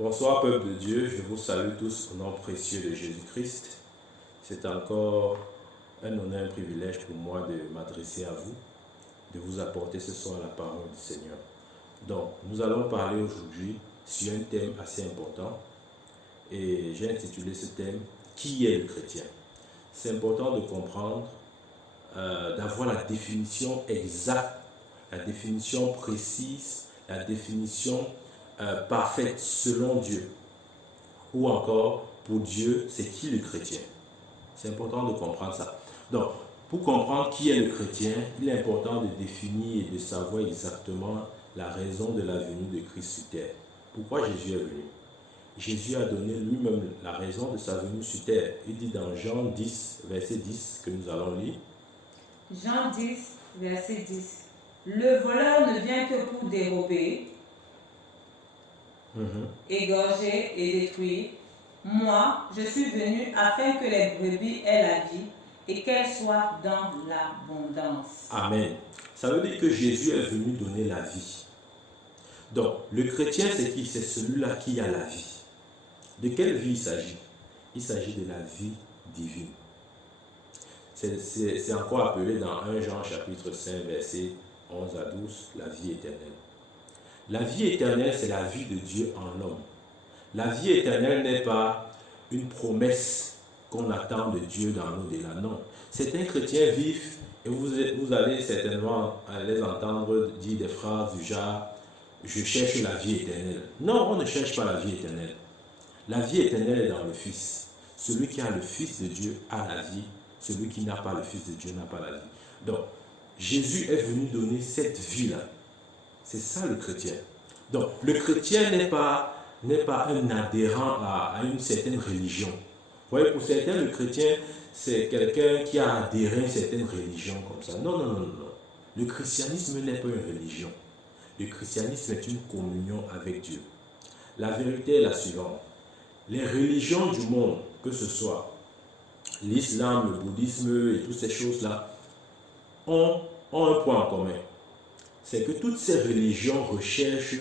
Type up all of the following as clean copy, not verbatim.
Bonsoir peuple de Dieu, je vous salue tous au nom précieux de Jésus-Christ. C'est encore un honneur et un privilège pour moi de m'adresser à vous, de vous apporter ce soir la parole du Seigneur. Donc, nous allons parler aujourd'hui sur un thème assez important et j'ai intitulé ce thème « Qui est le chrétien ?» C'est important de comprendre, d'avoir la définition exacte, la définition précise, la définition parfaite selon Dieu. Ou encore, pour Dieu, c'est qui le chrétien? C'est important de comprendre ça. Donc, pour comprendre qui est le chrétien, il est important de définir et de savoir exactement la raison de la venue de Christ sur terre. Pourquoi Jésus est venu? Jésus a donné lui-même la raison de sa venue sur terre. Il dit dans Jean 10, verset 10, que nous allons lire. Jean 10, verset 10. Le voleur ne vient que pour dérober, égorger et détruire. Moi, je suis venu afin que les brebis aient la vie et qu'elles soient dans l'abondance. Amen. Ça veut dire que Jésus est venu donner la vie. Donc, le chrétien, c'est qui? C'est celui-là qui a la vie. De quelle vie il s'agit? Il s'agit de la vie divine. C'est encore appelé dans 1 Jean chapitre 5, verset 11 à 12, la vie éternelle. La vie éternelle, c'est la vie de Dieu en l'homme. La vie éternelle n'est pas une promesse qu'on attend de Dieu dans l'au-delà. Non. Certains chrétiens vivent, et vous allez certainement les entendre dire des phrases du genre « je cherche la vie éternelle ». Non, on ne cherche pas la vie éternelle. La vie éternelle est dans le Fils. Celui qui a le Fils de Dieu a la vie. Celui qui n'a pas le Fils de Dieu n'a pas la vie. Donc, Jésus est venu donner cette vie-là. C'est ça le chrétien. Donc, le chrétien n'est pas un adhérent à une certaine religion. Vous voyez, pour certains, le chrétien, c'est quelqu'un qui a adhéré à une certaine religion comme ça. Non, non, non, non. Le christianisme n'est pas une religion. Le christianisme est une communion avec Dieu. La vérité est la suivante. Les religions du monde, que ce soit l'islam, le bouddhisme et toutes ces choses-là, ont un point en commun. C'est que toutes ces religions recherchent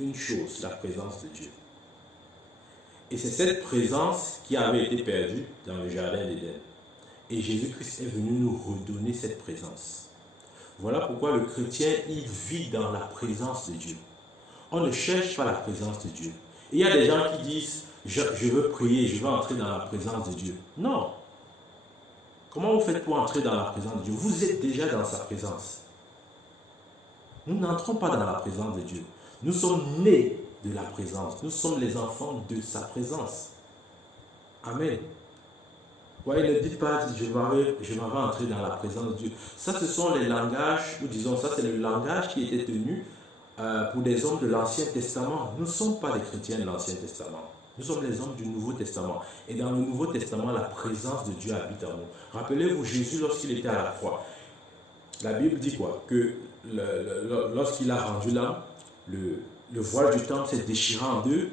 une chose, la présence de Dieu. Et c'est cette présence qui avait été perdue dans le jardin d'Éden. Et Jésus-Christ est venu nous redonner cette présence. Voilà pourquoi le chrétien, il vit dans la présence de Dieu. On ne cherche pas la présence de Dieu. Et il y a des gens qui disent, je veux prier, je veux entrer dans la présence de Dieu. Non. Comment vous faites pour entrer dans la présence de Dieu? Vous êtes déjà dans sa présence. Nous n'entrons pas dans la présence de Dieu. Nous sommes nés de la présence. Nous sommes les enfants de sa présence. Amen. Voyez, ne dites pas, je vais entrer dans la présence de Dieu. Ça, ce sont les langages, ou disons, ça, c'est le langage qui était tenu pour des hommes de l'Ancien Testament. Nous ne sommes pas des chrétiens de l'Ancien Testament. Nous sommes les hommes du Nouveau Testament. Et dans le Nouveau Testament, la présence de Dieu habite en nous. Rappelez-vous, Jésus, lorsqu'il était à la croix, la Bible dit quoi? Que lorsqu'il a rendu l'âme, le voile du temple s'est déchiré en deux,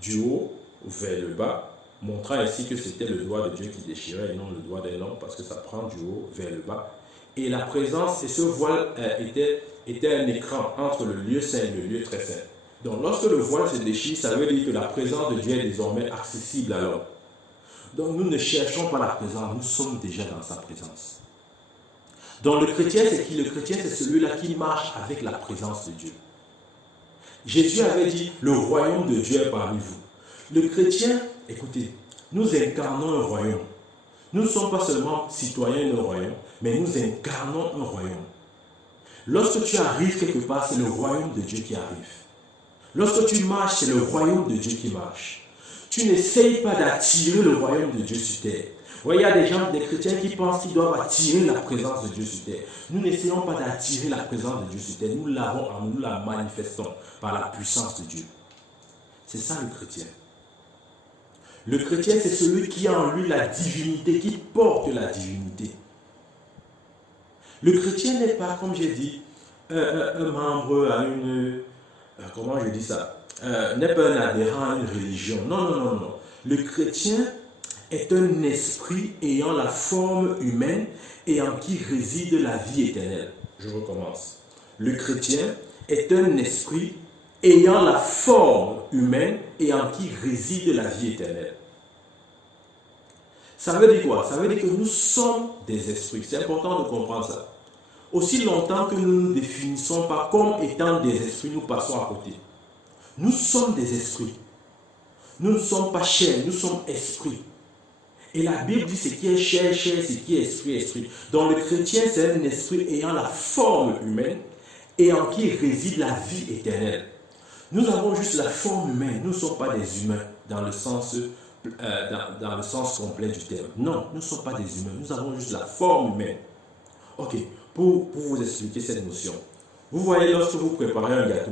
du haut vers le bas, montrant ainsi que c'était le doigt de Dieu qui déchirait et non le doigt d'un homme, parce que ça prend du haut vers le bas. Et la présence, et ce voile était un écran entre le lieu saint et le lieu très saint. Donc lorsque le voile se déchire, ça veut dire que la présence de Dieu est désormais accessible à l'homme. Donc nous ne cherchons pas la présence, nous sommes déjà dans sa présence. Donc le chrétien, c'est qui? Le chrétien, c'est celui-là qui marche avec la présence de Dieu. Jésus avait dit, le royaume de Dieu est parmi vous. Le chrétien, écoutez, nous incarnons un royaume. Nous ne sommes pas seulement citoyens d'un royaume, mais nous incarnons un royaume. Lorsque tu arrives quelque part, c'est le royaume de Dieu qui arrive. Lorsque tu marches, c'est le royaume de Dieu qui marche. Tu n'essayes pas d'attirer le royaume de Dieu sur terre. Il y a des gens, des chrétiens qui pensent qu'ils doivent attirer la présence de Dieu sur terre. Nous n'essayons pas d'attirer la présence de Dieu sur terre. Nous l'avons en nous, nous la manifestons par la puissance de Dieu. C'est ça le chrétien. Le chrétien, c'est celui qui a en lui la divinité, qui porte la divinité. Le chrétien n'est pas, comme j'ai dit, un membre à une... comment je dis ça? N'est pas un adhérent à une religion. Non, non, non, non. Le chrétien est un esprit ayant la forme humaine et en qui réside la vie éternelle. Je recommence. Le chrétien est un esprit ayant la forme humaine et en qui réside la vie éternelle. Ça veut dire quoi? Ça veut dire que nous sommes des esprits. C'est important de comprendre ça. Aussi longtemps que nous ne nous définissons pas comme étant des esprits, nous passons à côté. Nous sommes des esprits. Nous ne sommes pas chairs, nous sommes esprits. Et la Bible dit ce qui est chair, chair, ce qui est esprit, esprit. Donc le chrétien, c'est un esprit ayant la forme humaine et en qui réside la vie éternelle. Nous avons juste la forme humaine, nous ne sommes pas des humains dans le sens complet du terme. Non, nous ne sommes pas des humains, nous avons juste la forme humaine. Ok, pour vous expliquer cette notion. Vous voyez, lorsque vous préparez un gâteau,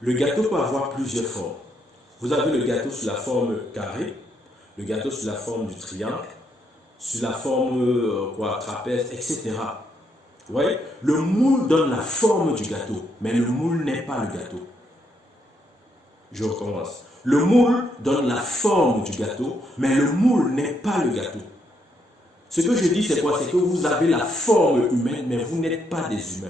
le gâteau peut avoir plusieurs formes. Vous avez le gâteau sous la forme carrée, le gâteau sous la forme du triangle, sous la forme trapèze, etc. Vous voyez, le moule donne la forme du gâteau, mais le moule n'est pas le gâteau. Je recommence. Le moule donne la forme du gâteau, mais le moule n'est pas le gâteau. Ce que je dis, c'est quoi? C'est que vous avez la forme humaine, mais vous n'êtes pas des humains.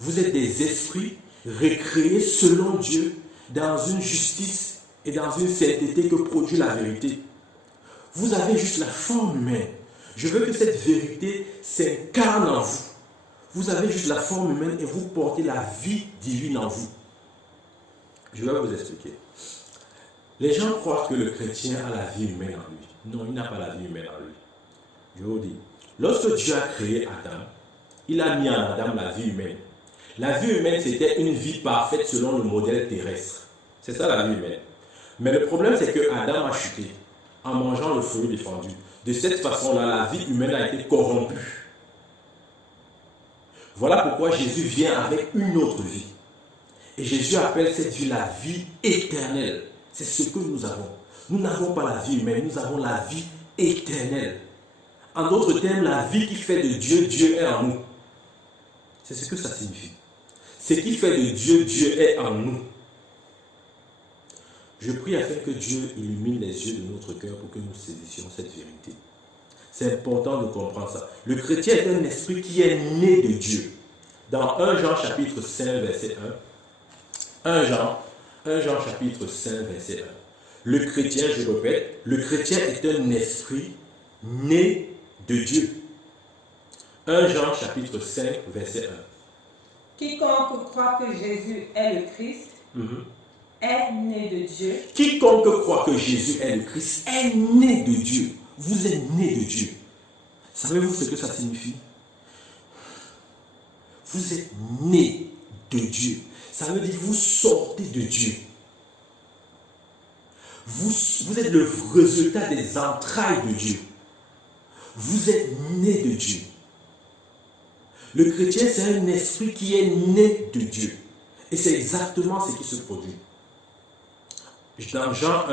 Vous êtes des esprits recréés selon Dieu dans une justice et dans une sainteté que produit la vérité. Vous avez juste la forme humaine. Je veux que cette vérité s'incarne en vous. Vous avez juste la forme humaine et vous portez la vie divine en vous. Je vais vous expliquer. Les gens croient que le chrétien a la vie humaine en lui. Non, il n'a pas la vie humaine en lui. Je vous dis, lorsque Dieu a créé Adam, il a mis en Adam la vie humaine. La vie humaine, c'était une vie parfaite selon le modèle terrestre. C'est ça la vie humaine. Mais le problème, c'est que Adam a chuté en mangeant le fruit défendu. De cette façon-là, la vie humaine a été corrompue. Voilà pourquoi Jésus vient avec une autre vie. Et Jésus appelle cette vie la vie éternelle. C'est ce que nous avons. Nous n'avons pas la vie humaine, nous avons la vie éternelle. En d'autres termes, la vie qui fait de Dieu, Dieu est en nous. C'est ce que ça signifie. Ce qui fait de Dieu, Dieu est en nous. Je prie afin que Dieu illumine les yeux de notre cœur pour que nous saisissions cette vérité. C'est important de comprendre ça. Le chrétien est un esprit qui est né de Dieu. Dans 1 Jean chapitre 5, verset 1. 1 Jean chapitre 5, verset 1. Le chrétien, je répète, le chrétien est un esprit né de Dieu. 1 Jean chapitre 5, verset 1. Quiconque croit que Jésus est le Christ est né de Dieu. Quiconque croit que Jésus est le Christ est né de Dieu. Vous êtes né de Dieu. Savez-vous ce que ça signifie? Vous êtes né de Dieu. Ça veut dire que vous sortez de Dieu. Vous êtes le résultat des entrailles de Dieu. Vous êtes né de Dieu. Le chrétien, c'est un esprit qui est né de Dieu. Et c'est exactement ce qui se produit. Dans Jean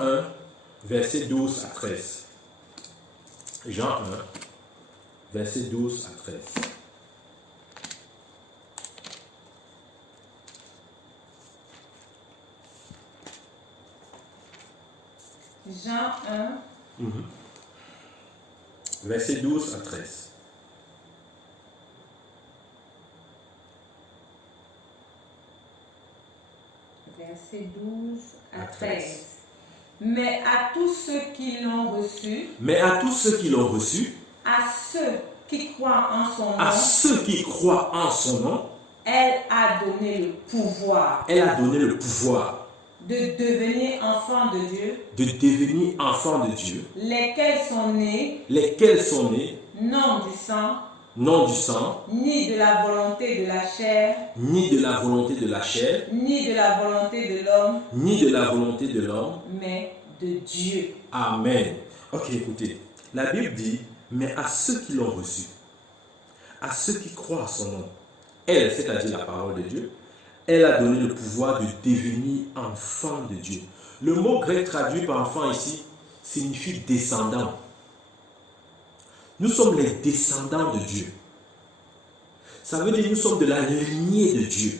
1, verset 12 à 13. Jean 1, verset 12 à 13. Jean 1, verset 12 à 13. Verset 12 à 13. Mais à tous ceux qui l'ont reçu, à ceux qui croient en son nom, elle a donné le pouvoir de devenir enfants de Dieu, lesquels sont nés, non du sang, ni de la volonté de la chair, ni de la volonté de l'homme, mais de Dieu. Amen. Ok, écoutez. La Bible dit, mais à ceux qui l'ont reçu, à ceux qui croient à son nom, elle, c'est-à-dire la parole de Dieu, elle a donné le pouvoir de devenir enfant de Dieu. Le mot grec traduit par enfant ici signifie descendant. Nous sommes les descendants de Dieu. Ça veut dire que nous sommes de la lignée de Dieu.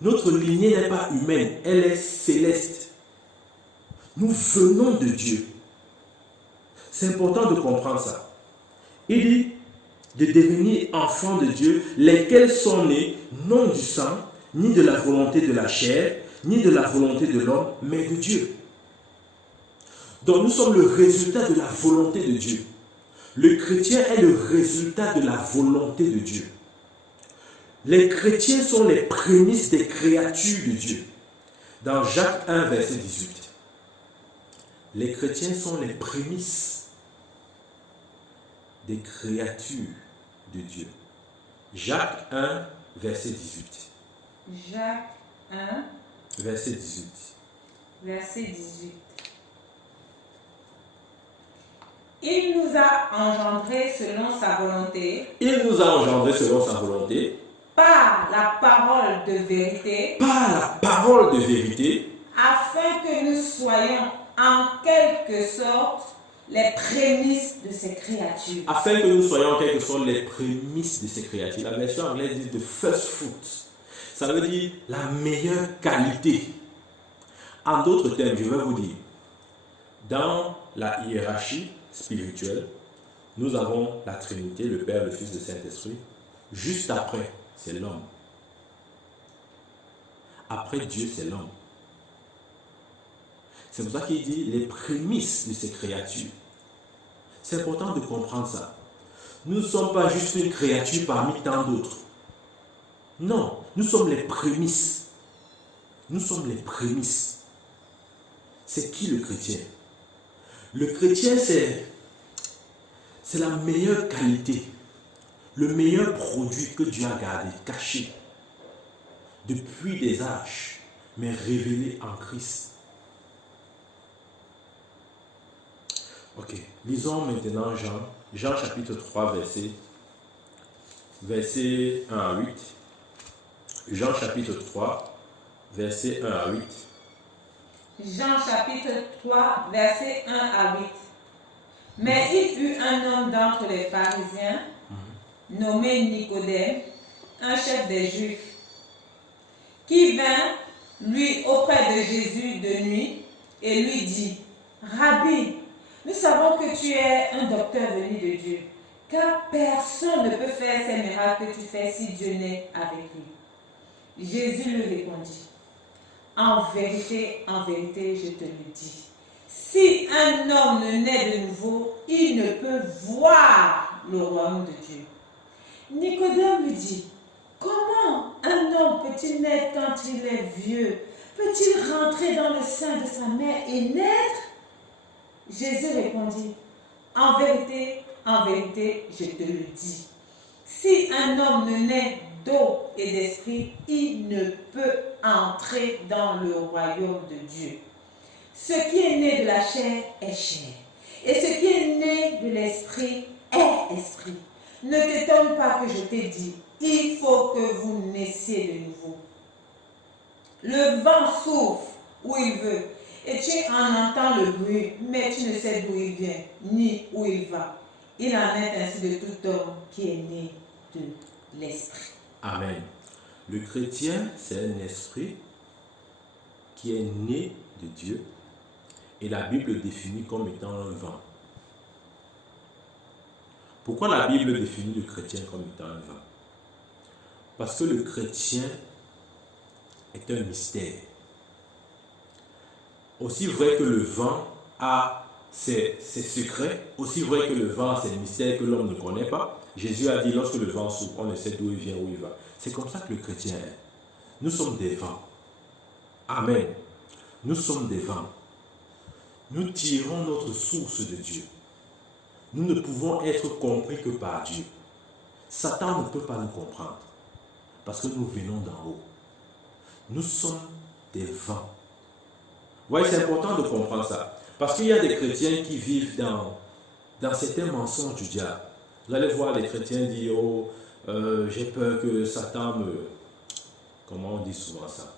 Notre lignée n'est pas humaine, elle est céleste. Nous venons de Dieu. C'est important de comprendre ça. Il dit, de devenir enfants de Dieu, lesquels sont nés non du sang, ni de la volonté de la chair, ni de la volonté de l'homme, mais de Dieu. Donc nous sommes le résultat de la volonté de Dieu. Le chrétien est le résultat de la volonté de Dieu. Les chrétiens sont les prémices des créatures de Dieu. Dans Jacques 1, verset 18. Les chrétiens sont les prémices des créatures de Dieu. Jacques 1, verset 18. Jacques 1, verset 18. Verset 18. Il nous a engendrés selon sa volonté. Il nous a engendrés selon sa volonté. Par la parole de vérité. Par la parole de vérité. Afin que nous soyons en quelque sorte les prémices de ces créatures. Afin que nous soyons en quelque sorte les prémices de ces créatures. La version anglaise dit the first fruits. Ça veut dire la meilleure qualité. En d'autres termes, je vais vous dire, dans la hiérarchie spirituelle, nous avons la Trinité, le Père, le Fils, le Saint-Esprit. Juste après, c'est l'homme. Après Dieu, c'est l'homme. C'est pour ça qu'il dit les prémices de ces créatures. C'est important de comprendre ça. Nous ne sommes pas juste une créature parmi tant d'autres. Non, nous sommes les prémices. Nous sommes les prémices. C'est qui le chrétien? Le chrétien, c'est la meilleure qualité, le meilleur produit que Dieu a gardé, caché, depuis des âges, mais révélé en Christ. Ok, lisons maintenant Jean chapitre 3, verset 1 à 8. Jean chapitre 3, verset 1 à 8. Jean chapitre 3, verset 1 à 8. Mais il eut un homme d'entre les pharisiens, nommé Nicodème, un chef des Juifs, qui vint, lui, auprès de Jésus de nuit, et lui dit, Rabbi, nous savons que tu es un docteur venu de Dieu, car personne ne peut faire ces miracles que tu fais si Dieu n'est avec lui. Jésus lui répondit, en vérité, je te le dis, si un homme ne naît de nouveau, il ne peut voir le royaume de Dieu. Nicodème lui dit, comment un homme peut-il naître quand il est vieux? Peut-il rentrer dans le sein de sa mère et naître? Jésus répondit, en vérité, je te le dis, si un homme ne naît d'eau et d'esprit, il ne peut entrer dans le royaume de Dieu. Ce qui est né de la chair est chair, et ce qui est né de l'esprit est esprit. Ne t'étonne pas que je t'ai dit, il faut que vous naissiez de nouveau. Le vent souffle où il veut, et tu en entends le bruit, mais tu ne sais d'où il vient, ni où il va. Il en est ainsi de tout homme qui est né de l'esprit. Amen. Le chrétien, c'est un esprit qui est né de Dieu, et la Bible le définit comme étant un vent. Pourquoi la Bible définit le chrétien comme étant un vent? Parce que le chrétien est un mystère. Aussi vrai que le vent a ses secrets, aussi vrai que le vent a ses mystères que l'homme ne connaît pas. Jésus a dit, lorsque le vent souffle, on ne sait d'où il vient, où il va. C'est comme ça que le chrétien est. Nous sommes des vents. Amen. Nous sommes des vents. Nous tirons notre source de Dieu. Nous ne pouvons être compris que par Dieu. Satan ne peut pas nous comprendre parce que nous venons d'en haut. Nous sommes des vents. Oui, c'est important de comprendre ça. Parce qu'il y a des chrétiens qui vivent dans certains mensonges du diable. Vous allez voir les chrétiens dire, oh, j'ai peur que Satan me... Comment on dit souvent ça?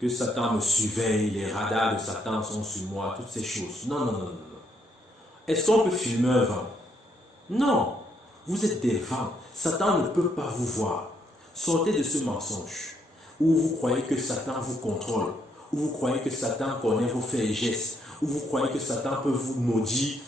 Que Satan me surveille, les radars de Satan sont sur moi, toutes ces choses. Non, non, non, non. Est-ce qu'on peut filmer un vent? Non. Vous êtes des vents. Satan ne peut pas vous voir. Sortez de ce mensonge où vous croyez que Satan vous contrôle, où vous croyez que Satan connaît vos faits et gestes, où vous croyez que Satan peut vous maudire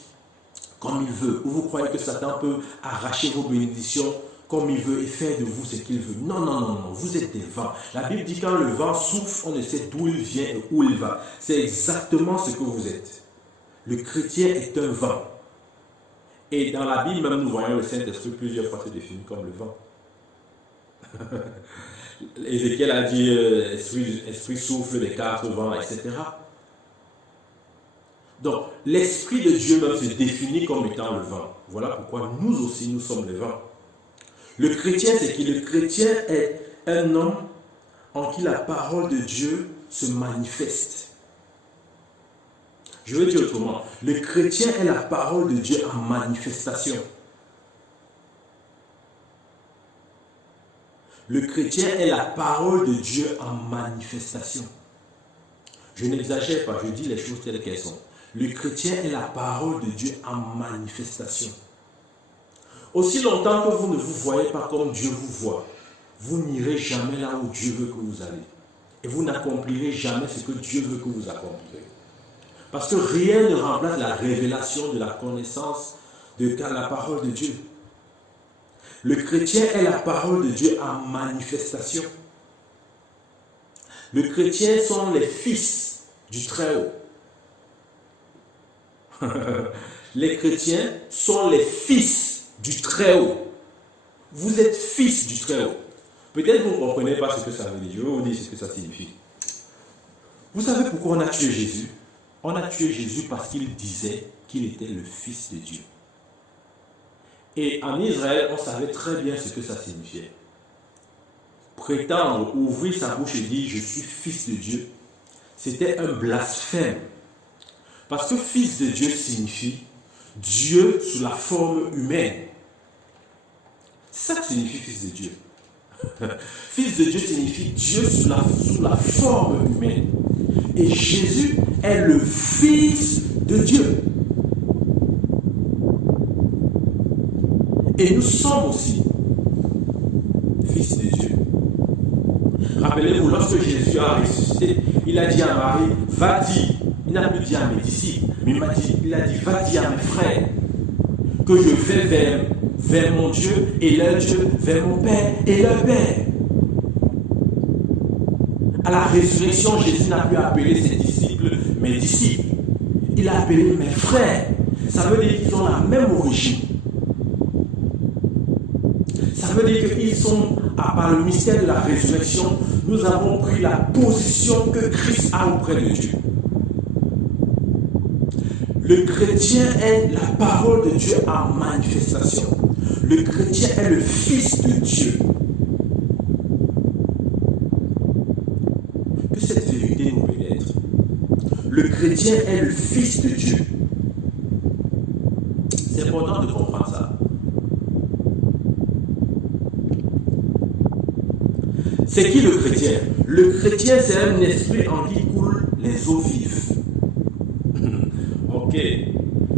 comme il veut, ou vous croyez que Satan peut arracher vos bénédictions comme il veut et faire de vous ce qu'il veut. Non, non, non, non, vous êtes des vents. La Bible dit quand le vent souffle, on ne sait d'où il vient et où il va. C'est exactement ce que vous êtes. Le chrétien est un vent. Et dans la Bible, même nous voyons le Saint-Esprit plusieurs fois se définir comme le vent. Ézéchiel a dit esprit souffle des quatre vents, etc. Donc, l'Esprit de Dieu même se définit comme étant le vent. Voilà pourquoi nous aussi, nous sommes les vents. Le chrétien, c'est que le chrétien est un homme en qui la parole de Dieu se manifeste. Je veux dire autrement, le chrétien est la parole de Dieu en manifestation. Le chrétien est la parole de Dieu en manifestation. Je n'exagère pas, je dis les choses telles qu'elles sont. Le chrétien est la parole de Dieu en manifestation. Aussi longtemps que vous ne vous voyez pas comme Dieu vous voit, vous n'irez jamais là où Dieu veut que vous allez. Et vous n'accomplirez jamais ce que Dieu veut que vous accomplirez. Parce que rien ne remplace la révélation de la connaissance de la parole de Dieu. Le chrétien est la parole de Dieu en manifestation. Le chrétien sont les fils du Très-Haut. Les chrétiens sont les fils du Très-Haut. Vous êtes fils du Très-Haut. Peut-être que vous ne comprenez pas ce que ça veut dire. Je vais vous dire ce que ça signifie. Vous savez pourquoi on a tué Jésus? On a tué Jésus parce qu'il disait qu'il était le Fils de Dieu. Et en Israël, on savait très bien ce que ça signifiait. Prétendre, ouvrir sa bouche et dire « Je suis Fils de Dieu », c'était un blasphème. Parce que Fils de Dieu signifie Dieu sous la forme humaine. C'est ça que signifie Fils de Dieu. Fils de Dieu signifie Dieu sous la forme humaine. Et Jésus est le Fils de Dieu. Et nous sommes aussi Fils de Dieu. Rappelez-vous, lorsque Jésus a ressuscité, il a dit à Marie, va dire, il n'a plus dit à mes disciples, mais il a dit, va dire à mes frères que je vais vers mon Dieu et leur Dieu, vers mon Père et leur Père. À la résurrection, Jésus n'a plus appelé ses disciples mes disciples. Il a appelé mes frères. Ça veut dire qu'ils ont la même origine. Ça veut dire qu'ils sont, par le mystère de la résurrection, nous avons pris la position que Christ a auprès de Dieu. Le chrétien est la parole de Dieu en manifestation. Le chrétien est le Fils de Dieu. Que cette vérité nous pénètre. Le chrétien est le Fils de Dieu. C'est important de comprendre ça. C'est qui le chrétien? Le chrétien, c'est un esprit en qui coulent les eaux vives. Ok.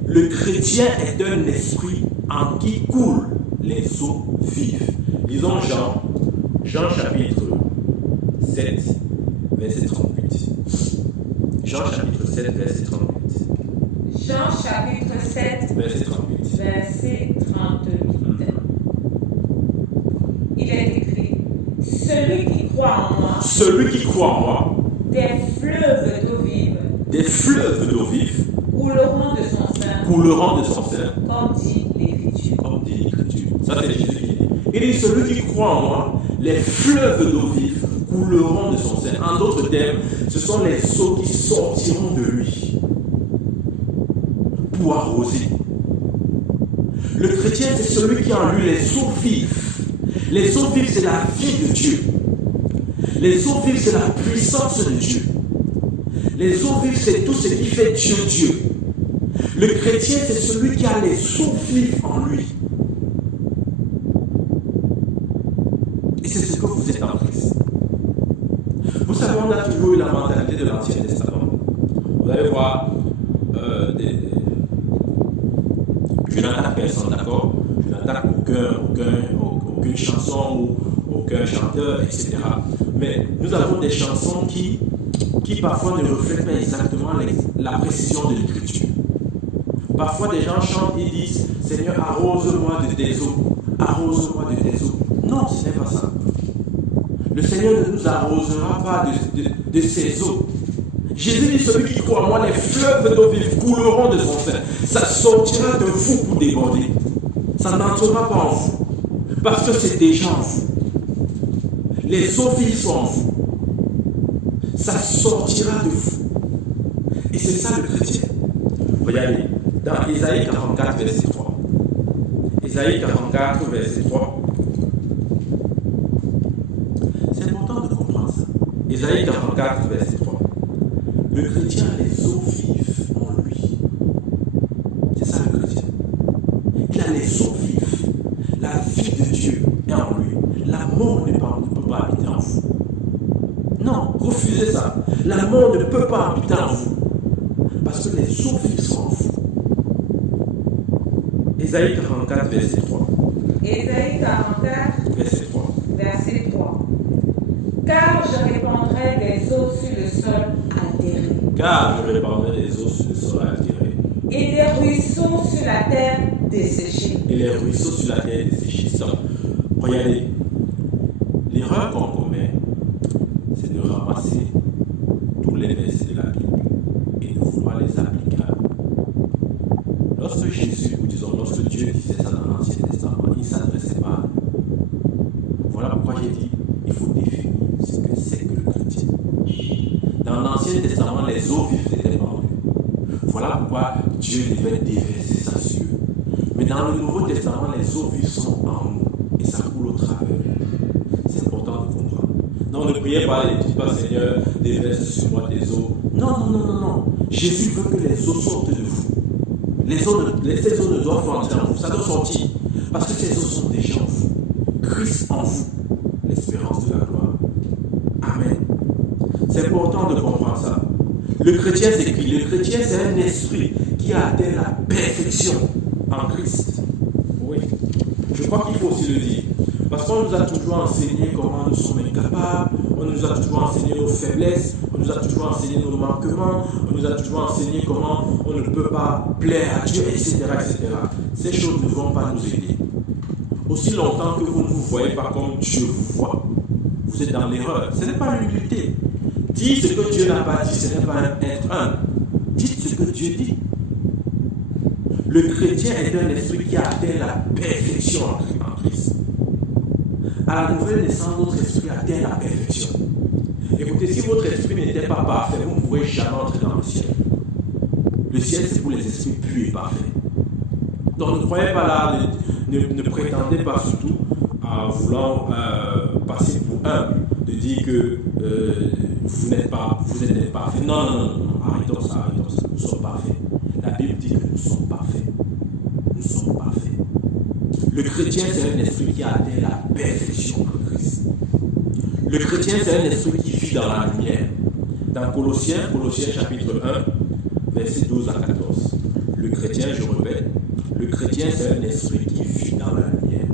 Le chrétien est un esprit en qui coulent les eaux vives. Lisons Jean chapitre 7, verset 38. Jean chapitre 7, verset 38. Jean chapitre 7, verset 38. Verset 38. Il est écrit, celui qui croit en moi, des fleuves d'eau vive, couleront de son sein, comme dit l'Écriture. Ça c'est Jésus qui dit. Il dit, celui qui croit en moi, les fleuves d'eau vive couleront de son sein. En d'autres termes, ce sont les eaux qui sortiront de lui pour arroser. Le chrétien, c'est celui qui a en lui les eaux vives. Les eaux vives, c'est la vie de Dieu. Les eaux vives, c'est la puissance de Dieu. Les eaux vives, c'est tout ce qui fait Dieu, Dieu. Le chrétien, c'est celui qui a les eaux vives en lui. Et c'est ce que vous êtes en Christ. Vous savez, on a toujours eu la mentalité de l'Ancien Testament. Vous allez voir, je n'attaque personne, d'accord? Je n'attaque aucune chanson ou aucun chanteur, etc. Mais nous avons des chansons qui parfois ne reflètent pas exactement la précision de l'Écriture. Parfois, des gens chantent et disent, Seigneur, arrose-moi de tes eaux. Arrose-moi de tes eaux. Non, ce n'est pas ça. Le Seigneur ne nous arrosera pas de ses eaux. Jésus dit, celui qui croit en moi, les fleuves d'eau vive couleront de son sein. Ça sortira de vous pour déborder. Ça n'entrera pas en vous. Parce que c'est déjà en vous. Les eaux vives sont en vous. Ça sortira de vous. Et c'est ça le chrétien. Regardez, dans Ésaïe 44, verset 3. Ésaïe 44, verset 3. C'est important de comprendre ça. Ésaïe 44, verset 3. Le chrétien a les eaux vives en lui. C'est ça le chrétien. Il a les eaux vives. La vie de Dieu est en lui. La mort ne peut pas habiter en vous. Non, refusez ça. La mort ne peut pas habiter en vous. Parce que les eaux vives sont en vous. Ésaïe 44, verset 3. Ésaïe 44, Verset 3. verset 3. Car je répandrai des eaux sur le sol altéré, Car je répandrai des eaux sur le sol altéré, et des ruisseaux sur la terre desséchée. et les ruisseaux sur la terre desséchée. Regardez, l'erreur qu'on commet, c'est de ramasser tous les versets de la Bible et de vouloir les appliquer à nous. Lorsque Jésus, ou disons, lorsque Dieu disait ça dans l'Ancien Testament, il ne s'adressait pas à nous. Voilà pourquoi j'ai dit, il faut définir ce que c'est que le chrétien. Dans l'Ancien Testament, les eaux vives étaient vendues. Voilà pourquoi Dieu devait déverser ça sur eux. Mais dans le Nouveau Testament, les eaux vives sont en nous et ça coule au travers. C'est important de comprendre. Non, ne priez pas et ne dites pas, Seigneur, déverse sur moi tes eaux. Non, non, non, non, non. Jésus veut que les eaux sortent de vous. Ces eaux ne doivent pas entrer en vous. Ça doit sortir. Parce que ces eaux sont déjà en vous. Christ en vous. L'espérance de la gloire. Amen. C'est important de comprendre ça. Le chrétien, c'est qui? Le chrétien, c'est un esprit qui a atteint la perfection en Christ. Oui. Je crois qu'il faut aussi le dire. Parce qu'on nous a toujours enseigné comment nous sommes incapables, on nous a toujours enseigné nos faiblesses, on nous a toujours enseigné nos manquements, on nous a toujours enseigné comment on ne peut pas plaire à Dieu, etc., etc. Ces choses ne vont pas nous aider. Aussi longtemps que vous ne vous voyez pas comme Dieu vous voit, vous êtes dans l'erreur. Ce n'est pas l'humilité. Dites ce que Dieu n'a pas dit, ce n'est pas être humble. Dites ce que Dieu dit. Le chrétien est un esprit qui a atteint la perfection en Christ. À la nouvelle naissance, notre esprit atteint la perfection. Écoutez, si votre esprit n'était pas parfait, vous ne pourrez jamais entrer dans le ciel. Le ciel, c'est pour les esprits purs et parfaits. Donc ne croyez pas là, ne prétendez pas surtout en voulant passer pour humble, de dire que vous n'êtes pas parfait. Non, non, non, non, arrêtons ça. Nous sommes parfaits. La Bible dit que nous sommes parfaits. Nous sommes parfaits. Le chrétien, c'est un esprit qui a atteint la perfection en Christ. Le chrétien, c'est un esprit qui vit dans la lumière. Dans Colossiens chapitre 1, versets 12 à 14. Le chrétien, je répète, le chrétien, c'est un esprit qui vit dans la lumière.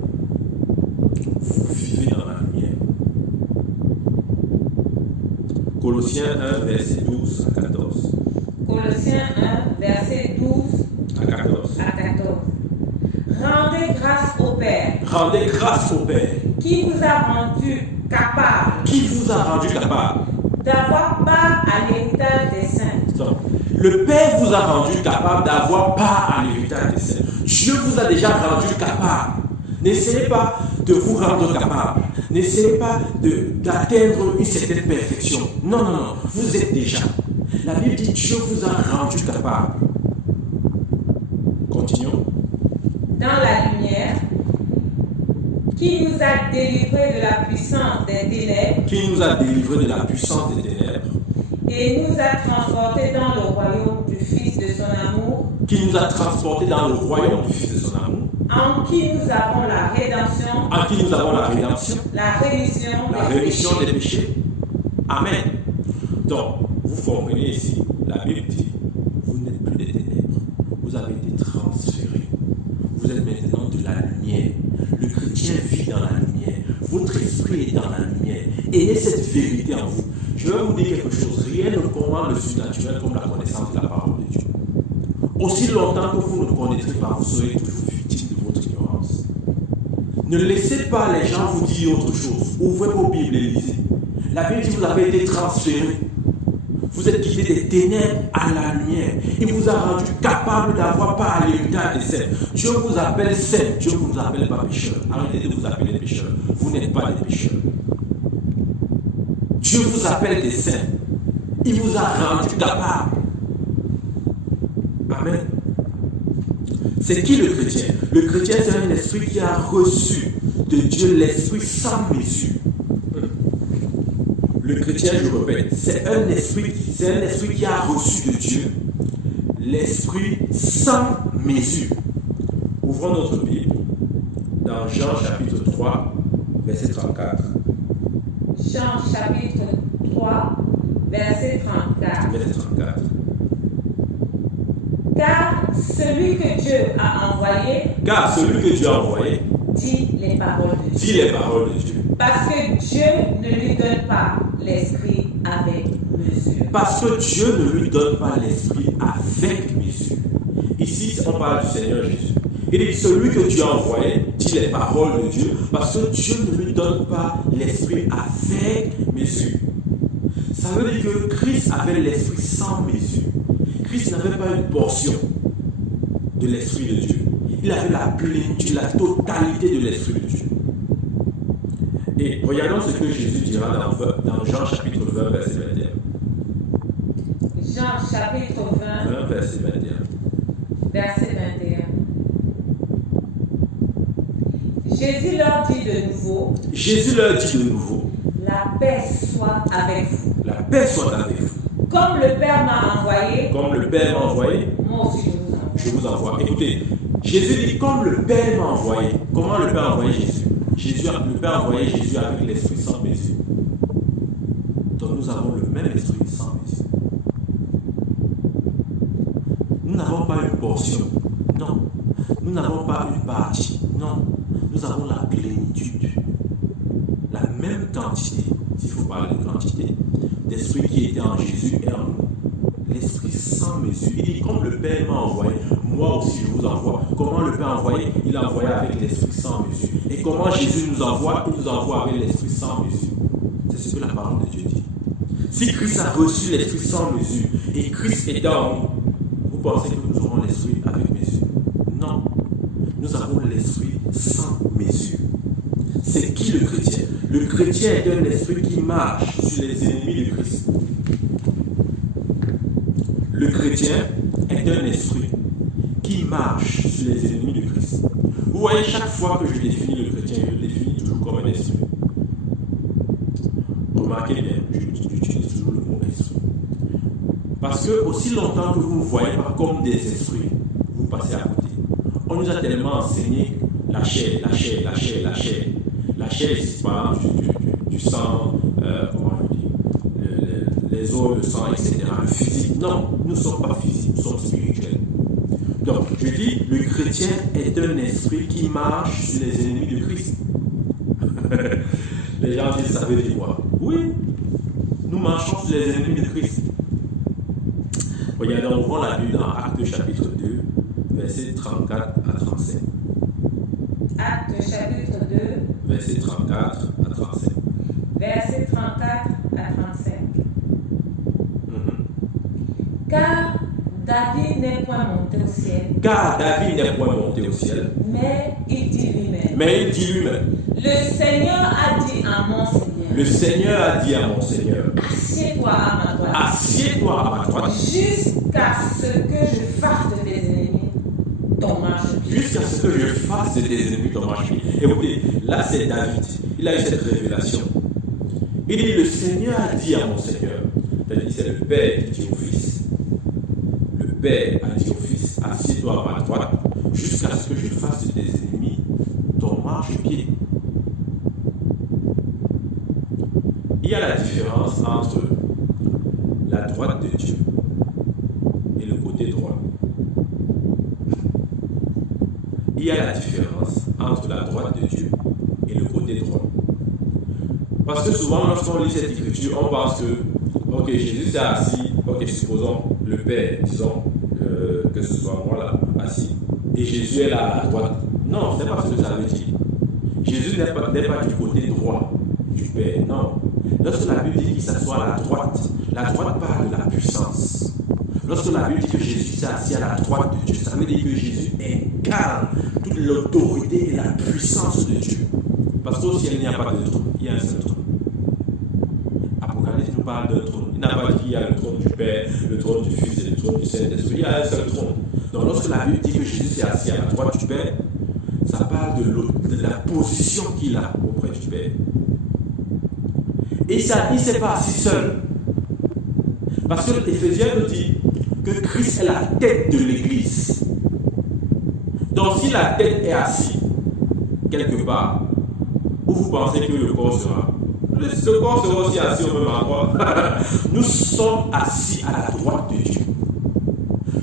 Vous vivez dans la lumière. Colossiens 1, verset 12 à 14. Colossiens 1, verset 12 À 14. à 14. Rendez grâce au Père. Rendez grâce au Père. Qui vous a rendu capable. Qui vous a rendu capable D'avoir part à l'héritage des saints. Le Père vous a rendu capable d'avoir part à l'héritage des saints. Dieu vous a déjà rendu capable. N'essayez pas de vous rendre capable. N'essayez pas d'atteindre une certaine perfection. Non, non, non. Vous êtes déjà. La Bible dit Dieu vous a rendu capable. Continuons. Dans la lumière, qui nous a délivrés de la puissance des ténèbres. Qui nous a délivrés de la puissance des ténèbres. Et nous a transportés dans le royaume du Fils de son amour. Qui nous a transportés dans le royaume du Fils de son amour. En qui nous avons la rédemption. En qui nous avons la rédemption. La rémission des péchés. Amen. Donc, vous comprenez ici, la Bible dit, vous n'êtes plus des ténèbres. Vous avez été transférés. Vous êtes maintenant de la lumière. Le chrétien vit dans la lumière. Votre esprit est dans la lumière. Ayez cette vérité en vous. Je vais vous dire quelque chose. Rien ne commande le surnaturel comme la connaissance de la parole de Dieu. Aussi longtemps que vous ne connaîtrez pas, vous serez toujours victime de votre ignorance. Ne laissez pas les gens vous dire autre chose. Ouvrez vos Bibles et lisez. La Bible dit que vous avez été transférés. Vous êtes quittés des ténèbres à la lumière. Il vous a rendu capable d'avoir part à l'héritage des saints. Dieu vous appelle saints. Dieu ne vous appelle pas pécheurs. Arrêtez de vous appeler pécheurs. Vous n'êtes pas des pécheurs. Dieu vous appelle des saints. Il vous a rendu capable. Amen. C'est qui le chrétien? Le chrétien, c'est un esprit qui a reçu de Dieu l'esprit sans mesure. Le chrétien, je répète, c'est un esprit qui a reçu de Dieu l'esprit sans mesure. Ouvrons notre Bible dans Jean chapitre 3, verset 34. Jean chapitre 3, verset 34. Verset 34. Car celui que Dieu a envoyé dit les paroles de Dieu. Dit les paroles de Dieu. Parce que Dieu ne lui donne pas l'esprit avec mesure. Parce que Dieu ne lui donne pas l'esprit avec mesure. Ici, on parle du Seigneur Jésus. Il dit celui que Dieu a envoyé dit les paroles de Dieu parce que Dieu ne lui donne pas l'esprit avec mesure. Ça veut dire que Christ avait l'esprit sans mesure. Christ n'avait pas une portion de l'esprit de Dieu. Il avait la plénitude, la totalité de l'esprit de Dieu. Et regardons ce que Jésus dira dans Jean chapitre 20, verset 21. Jean chapitre 20, verset 21. Verset 21. Jésus leur dit de nouveau, la paix soit avec vous. La paix soit avec vous. Comme le Père m'a envoyé, moi aussi je vous envoie. Écoutez, Jésus dit comme le Père m'a envoyé. Comment le Père a envoyé Jésus? Le Père a envoyé Jésus avec l'esprit sans mesure. Donc nous avons le même esprit sans mesure. Nous n'avons pas une portion. Non. Nous n'avons pas une partie. Non. Nous avons la plénitude. La même quantité, s'il faut parler de quantité, d'esprit qui était en Jésus et en nous. L'esprit sans mesure. Il dit comme le Père m'a envoyé, moi aussi je vous envoie. Comment le Père a envoyé? Il a envoyé avec l'esprit sans mesure. Et comment Jésus nous envoie? Il nous envoie avec l'esprit sans mesure. C'est ce que la parole de Dieu dit. Si Christ a reçu l'esprit sans mesure et Christ est en nous, vous pensez que nous aurons l'esprit avec mesure? Non. Nous avons l'esprit sans mesure. C'est qui le chrétien? Le chrétien est un esprit qui marche sur les ennemis de Christ. Le chrétien est un esprit qui marche sur les ennemis de Christ. Vous voyez, chaque fois que je définis le chrétien, je le définis toujours comme un esprit. Remarquez bien, j'utilise toujours le mot esprit. Parce que aussi longtemps que vous ne voyez pas comme des esprits, vous passez à côté. On nous a tellement enseigné la chair. La chair, c'est par exemple du sang, comment je dis, les os, le sang, etc. Le physique. Non, nous ne sommes pas physiques, nous sommes spirituels. Donc, je dis, le chrétien est un esprit qui marche sur les ennemis de Christ. Les gens disent, ça veut dire quoi? Oui, nous marchons sur les ennemis de Christ. Regardez, on prend la Bible dans Actes chapitre 2, versets 34 à 35. Actes chapitre 2, verset 34 à 35. Verset 34 à 35. Car David n'est point monté au ciel. Mais il dit lui-même. Le Seigneur a dit à mon Seigneur. Assieds-toi à ma droite. Jusqu'à ce que je fasse de tes ennemis ton marchepied. Écoutez, là c'est David. Il a eu cette révélation. Il dit, le Seigneur a dit à mon Seigneur. C'est le Père qui dit au Fils. Le Père a dit au Fils, assieds-toi à ma droite, jusqu'à ce que je fasse de tes ennemis ton marchepied. Il y a la différence entre la droite de Dieu et le côté droit. Il y a la différence entre la droite de Dieu et le côté droit. Parce que souvent, lorsqu'on lit cette écriture, on pense que, ok, Jésus s'est assis, ok, supposons le Père, disons, que ce soit moi là, assis, et Jésus est là à la droite. Non, ce n'est pas ce que ça veut dire. Jésus n'est pas du côté droit du Père, non. Lorsque la Bible dit qu'il s'assoit à la droite parle de la puissance. Lorsque la Bible dit que Jésus s'est assis à la droite de Dieu, ça veut dire que Jésus incarne toute l'autorité et la puissance de Dieu. Parce qu'au ciel, il n'y a pas de trône, il y a un seul trône. Apocalypse nous parle d'un trône. Il n'a pas dit qu'il y a le trône du Père, le trône du Fils et le trône du Saint-Esprit. Il y a un seul trône. Donc lorsque la Bible dit que Jésus s'est assis à la droite du Père, ça parle de la position qu'il a auprès du Père. Et ça, il ne s'est pas assis seul. Parce que l'Éphésiens nous dit que Christ est la tête de l'Église. Donc si la tête est assise quelque part, où vous pensez que le corps sera? Le corps sera aussi assis au même endroit. Nous sommes assis à la droite de Dieu.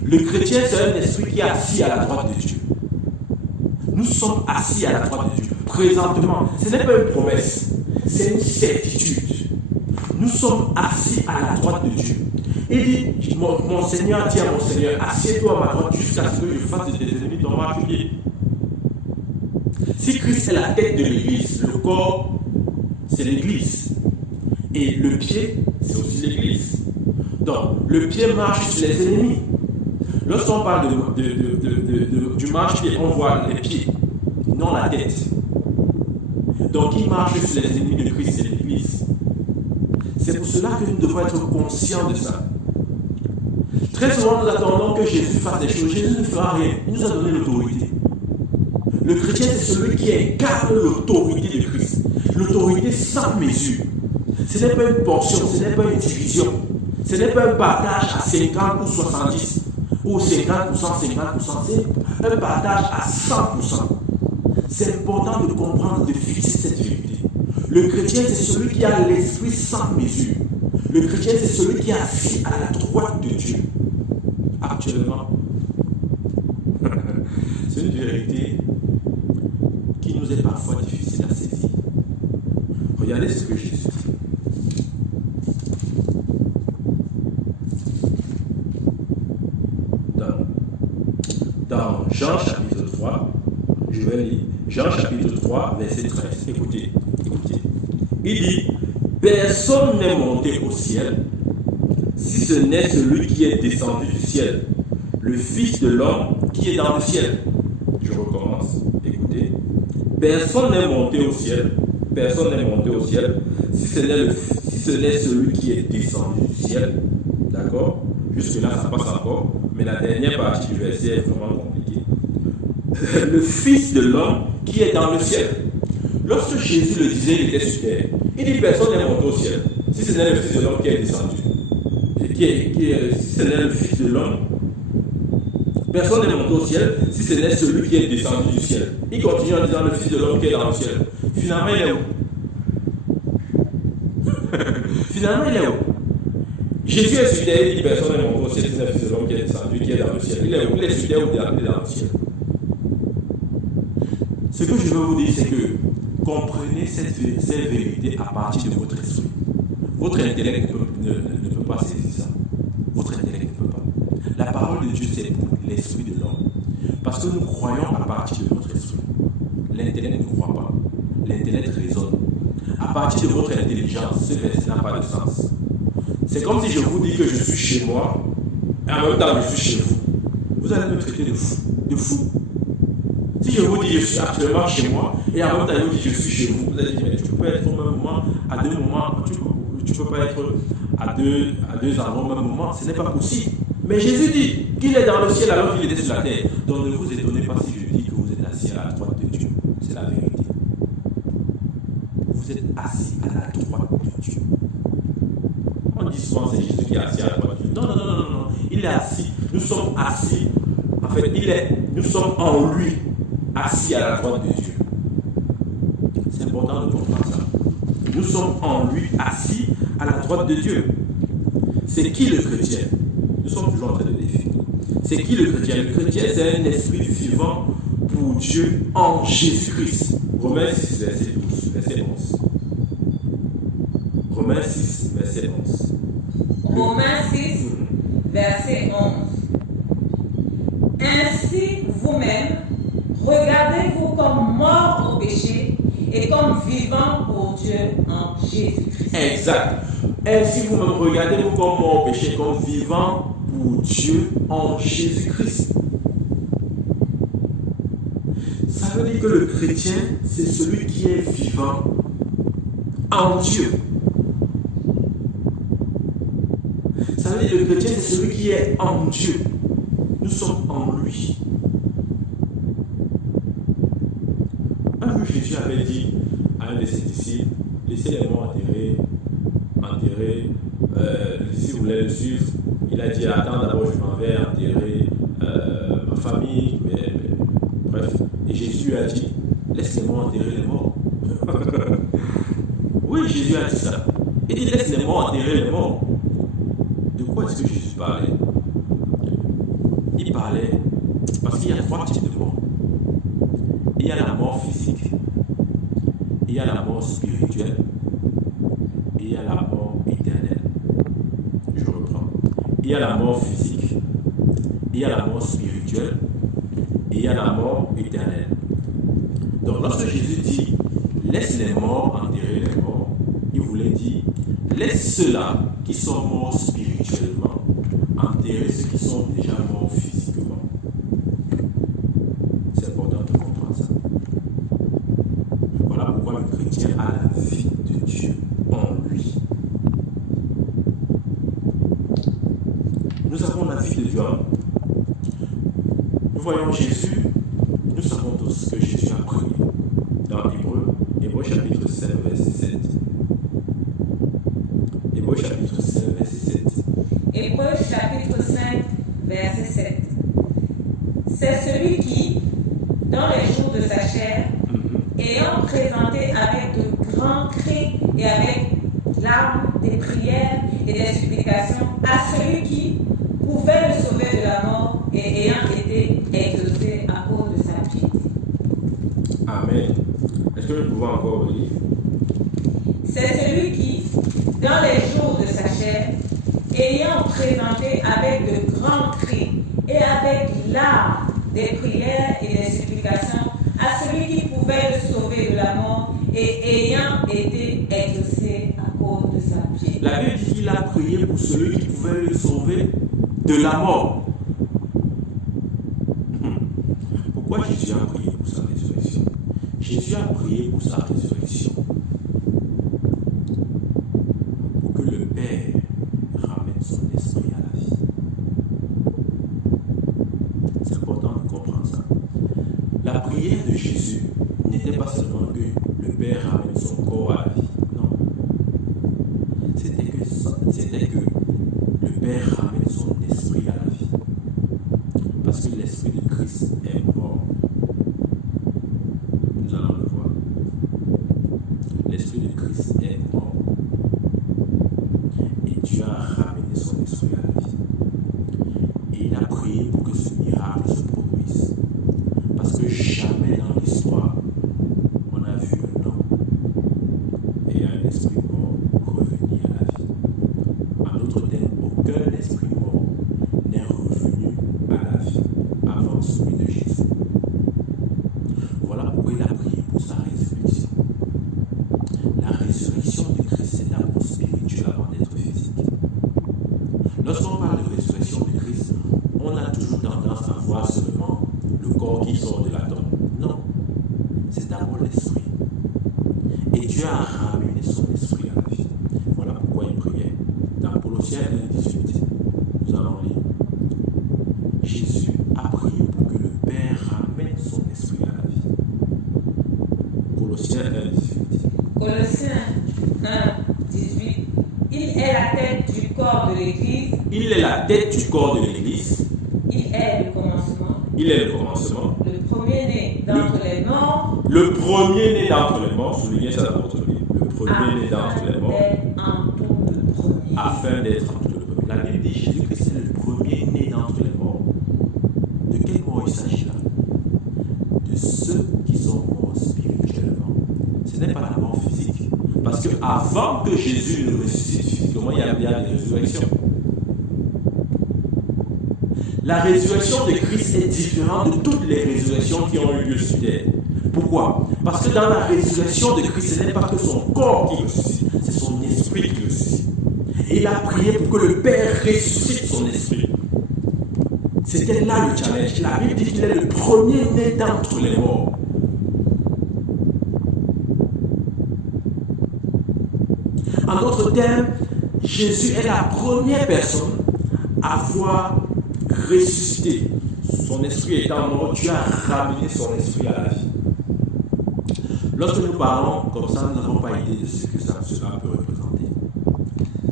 Le chrétien, c'est un esprit qui est assis à la droite de Dieu. Nous sommes assis à la droite de Dieu. Présentement, ce n'est pas une promesse, c'est une certitude. Nous sommes assis à la droite de Dieu. Il dit, mon Seigneur dit à mon Seigneur, assieds-toi à ma droite jusqu'à ce que je fasse de tes ennemis ton marche-pied. Si Christ est la tête de l'Église, le corps, c'est l'Église. Et le pied, c'est aussi l'Église. Donc, le pied marche sur les ennemis. Lorsqu'on parle du marche-pied, on voit les pieds, non la tête. Donc, il marche sur les ennemis de Christ, c'est l'Église. C'est pour cela que nous devons être conscients de ça. Très souvent, nous attendons que Jésus fasse des choses. Jésus ne fera rien. Il nous a donné l'autorité. Le chrétien, c'est celui qui incarne l'autorité de Christ. L'autorité sans mesure. Ce n'est pas une portion, ce n'est pas une division. Ce n'est pas un partage à 50 ou 70 ou 50%, 50%. C'est un partage à 100%. C'est important de comprendre, de fixer cette vérité. Le chrétien, c'est celui qui a l'esprit sans mesure. Le chrétien, c'est celui qui est assis à la droite de Dieu. Actuellement. C'est une vérité qui nous est parfois difficile à saisir. Regardez ce que Jésus dit. Dans Jean chapitre 3, je vais lire Jean chapitre 3, verset 13. Écoutez. Il dit, personne n'est monté au ciel, si ce n'est celui qui est descendu du ciel, le Fils de l'homme qui est dans le ciel. Je recommence, écoutez. Personne n'est monté au ciel, si ce n'est celui qui est descendu du ciel. D'accord? Jusque-là, ça passe encore, mais la dernière partie du verset est vraiment compliquée. Le Fils de l'homme qui est dans le ciel. Lorsque Jésus le disait, il était sur terre. Il dit personne n'est monté au ciel, si ce n'est le Fils de l'homme qui est descendu. Si ce n'est le Fils de l'homme, personne n'est monté au ciel, si ce n'est celui qui est descendu du ciel. Il continue en disant le Fils de l'homme qui est dans le ciel. Finalement, il est où? Finalement, il est où? Jésus est sur terre, il dit personne n'est monté au ciel, si c'est le Fils de l'homme qui est descendu, qui est dans le ciel. Il est où? Il est sur terre ou il est dans le ciel? Ce que je veux vous dire, c'est que comprenez cette vérité à partir de votre esprit. Votre intellect ne peut pas saisir ça. Votre intellect ne peut pas. La parole de Dieu, c'est pour l'esprit de l'homme. Parce que nous croyons à partir de notre esprit. L'intellect ne croit pas. L'intellect raisonne. À partir de votre intelligence, ce verset n'a pas de sens. C'est comme si je vous dis que je suis chez moi et en même temps je suis chez vous. Vous allez me traiter de fou. Si je vous dis je suis actuellement chez moi et en même temps je vous dis je suis chez vous, vous allez dire mais tu peux être au même moment, à deux moments, tu ne peux pas être à deux endroits au même moment, ce n'est pas possible. Mais Jésus dit qu'il est dans le ciel alors qu'il était sur la terre. Donc ne vous étonnez pas si je dis que vous êtes assis à la droite de Dieu. C'est la vérité. Vous êtes assis à la droite de Dieu. On dit souvent c'est Jésus qui est assis à la droite de Dieu. Non. Il est assis. Nous sommes assis. En fait, nous sommes en lui, assis à la droite de Dieu. C'est important de comprendre ça. Nous sommes en lui, assis à la droite de Dieu. C'est qui le chrétien? Nous sommes toujours en train de définir. C'est qui le chrétien? Le chrétien, c'est un esprit vivant pour Dieu en Jésus-Christ. Romains 6, verset 12, verset 11. Romains 6, verset 11. Romains 6, verset 11. vivant pour Dieu en Jésus-Christ. Exact. Et si vous me regardez, vous comme mort au péché, comme vivant pour Dieu en Jésus-Christ. Ça veut dire que le chrétien, c'est celui qui est vivant en Dieu. Ça veut dire que le chrétien, c'est celui qui est en Dieu. Nous sommes en lui. Un jour, Jésus avait dit à un de ses disciples, laissez les morts enterrer. Le disciple voulait le suivre. Il a dit, attends, d'abord, je m'en vais enterrer ma famille. Bref. Et Jésus a dit, laisse les morts enterrer les morts. Oui, Jésus a dit ça. Il dit, laisse les morts enterrer les morts. De quoi est-ce que Jésus parlait? Il parlait parce qu'il y a trois types de morts. Il y a la mort physique, il y a la mort spirituelle et il y a la mort éternelle. Je reprends. Il y a la mort physique, il y a la mort spirituelle et il y a la mort éternelle. Donc lorsque Jésus dit laisse les morts enterrer les morts, il voulait dire laisse ceux-là qui sont morts spirituellement enterrer ceux qui sont déjà morts physiquement. C'est important de comprendre ça. Voilà pourquoi le chrétien a la vie de Dieu en lui. Nous avons la vie de Dieu en nous. Nous voyons Jésus, nous savons tous que Jésus a prié dans Hébreux chapitre 5, verset 7. Hébreux chapitre 5, verset 7. Hébreux chapitre 5, verset 7. C'est celui qui, dans les jours de sa chair, ayant présenté avec de grands cris et avec larmes des prières et des supplications à celui qui pouvait le sauver de la mort et ayant été exaucé à cause de sa piété. Amen. Est-ce que nous pouvons encore lire? C'est celui qui, dans les jours de sa chair, ayant présenté avec de grands cris et avec larmes des prières et des supplications à celui qui pouvait le sauver de la mort et ayant été exaucé à cause de sa piété. La Bible dit qu'il a prié pour celui qui pouvait le sauver de la mort. Pourquoi Jésus a prié pour sa résurrection? Jésus a prié pour sa résurrection pour que le Père ramène son esprit à la vie. C'est important de comprendre ça. La prière de Jésus n'était pas seulement que le Père ramène son corps à la vie. Non. C'était que le Père ramène son esprit à la vie. Parce que l'esprit de Christ est mort. Nous allons le voir. L'esprit de Christ est mort. Et Dieu a ramené son esprit à la vie. Et il a prié pour que ce miracle se produise. Parce que jamais dans l'histoire, on a vu un homme et un esprit mort revenir à la vie. En d'autres termes, aucun esprit mort n'est revenu à la vie avant celui de Jésus. Voilà pourquoi il a prié pour sa résurrection. La résurrection de Christ est d'abord spirituelle avant d'être physique. Lorsqu'on parle de résurrection de Christ, on a toujours tendance à voir seulement le corps qui sort de la tombe. Non, c'est d'abord l'esprit. Et Dieu a ramené son esprit à la vie. Voilà pourquoi il priait. Dans Colossiens 1:18, nous allons lire. Jésus a prié pour que le Père ramène son esprit à la vie. Colossiens 1:18. Colossiens 1:18. Il est la tête du corps de l'Église. Il est la tête du corps de l'Église. Il est le commencement. Il est le commencement. Le premier-né d'entre les morts. Le premier-né d'entre les morts. Soulignez ça dans votre Bible. Le premier-né d'entre les morts. Afin d'être en tout le premier. La Bible dit Jésus-Christ est le premier-né d'entre les morts. De quel mort il s'agit là? De ceux qui sont morts spirituellement. Ce n'est pas la mort physique. Parce qu'avant que Jésus ne ressuscite physiquement, il y a des résurrections. La résurrection de Christ est différente de toutes les résurrections qui ont eu lieu sur terre. Pourquoi? Parce que dans la résurrection de Christ, ce n'est pas que son corps qui ressuscite, c'est son esprit qui ressuscite. Et il a prié pour que le Père ressuscite son esprit. C'était là le challenge. La Bible dit qu'il est le premier-né d'entre les morts. En d'autres termes, Jésus est la première personne à avoir ressuscité. Son esprit étant mort, Dieu a ramené son esprit à la vie. Lorsque nous parlons comme ça, nous n'avons pas idée de ce que cela peut représenter.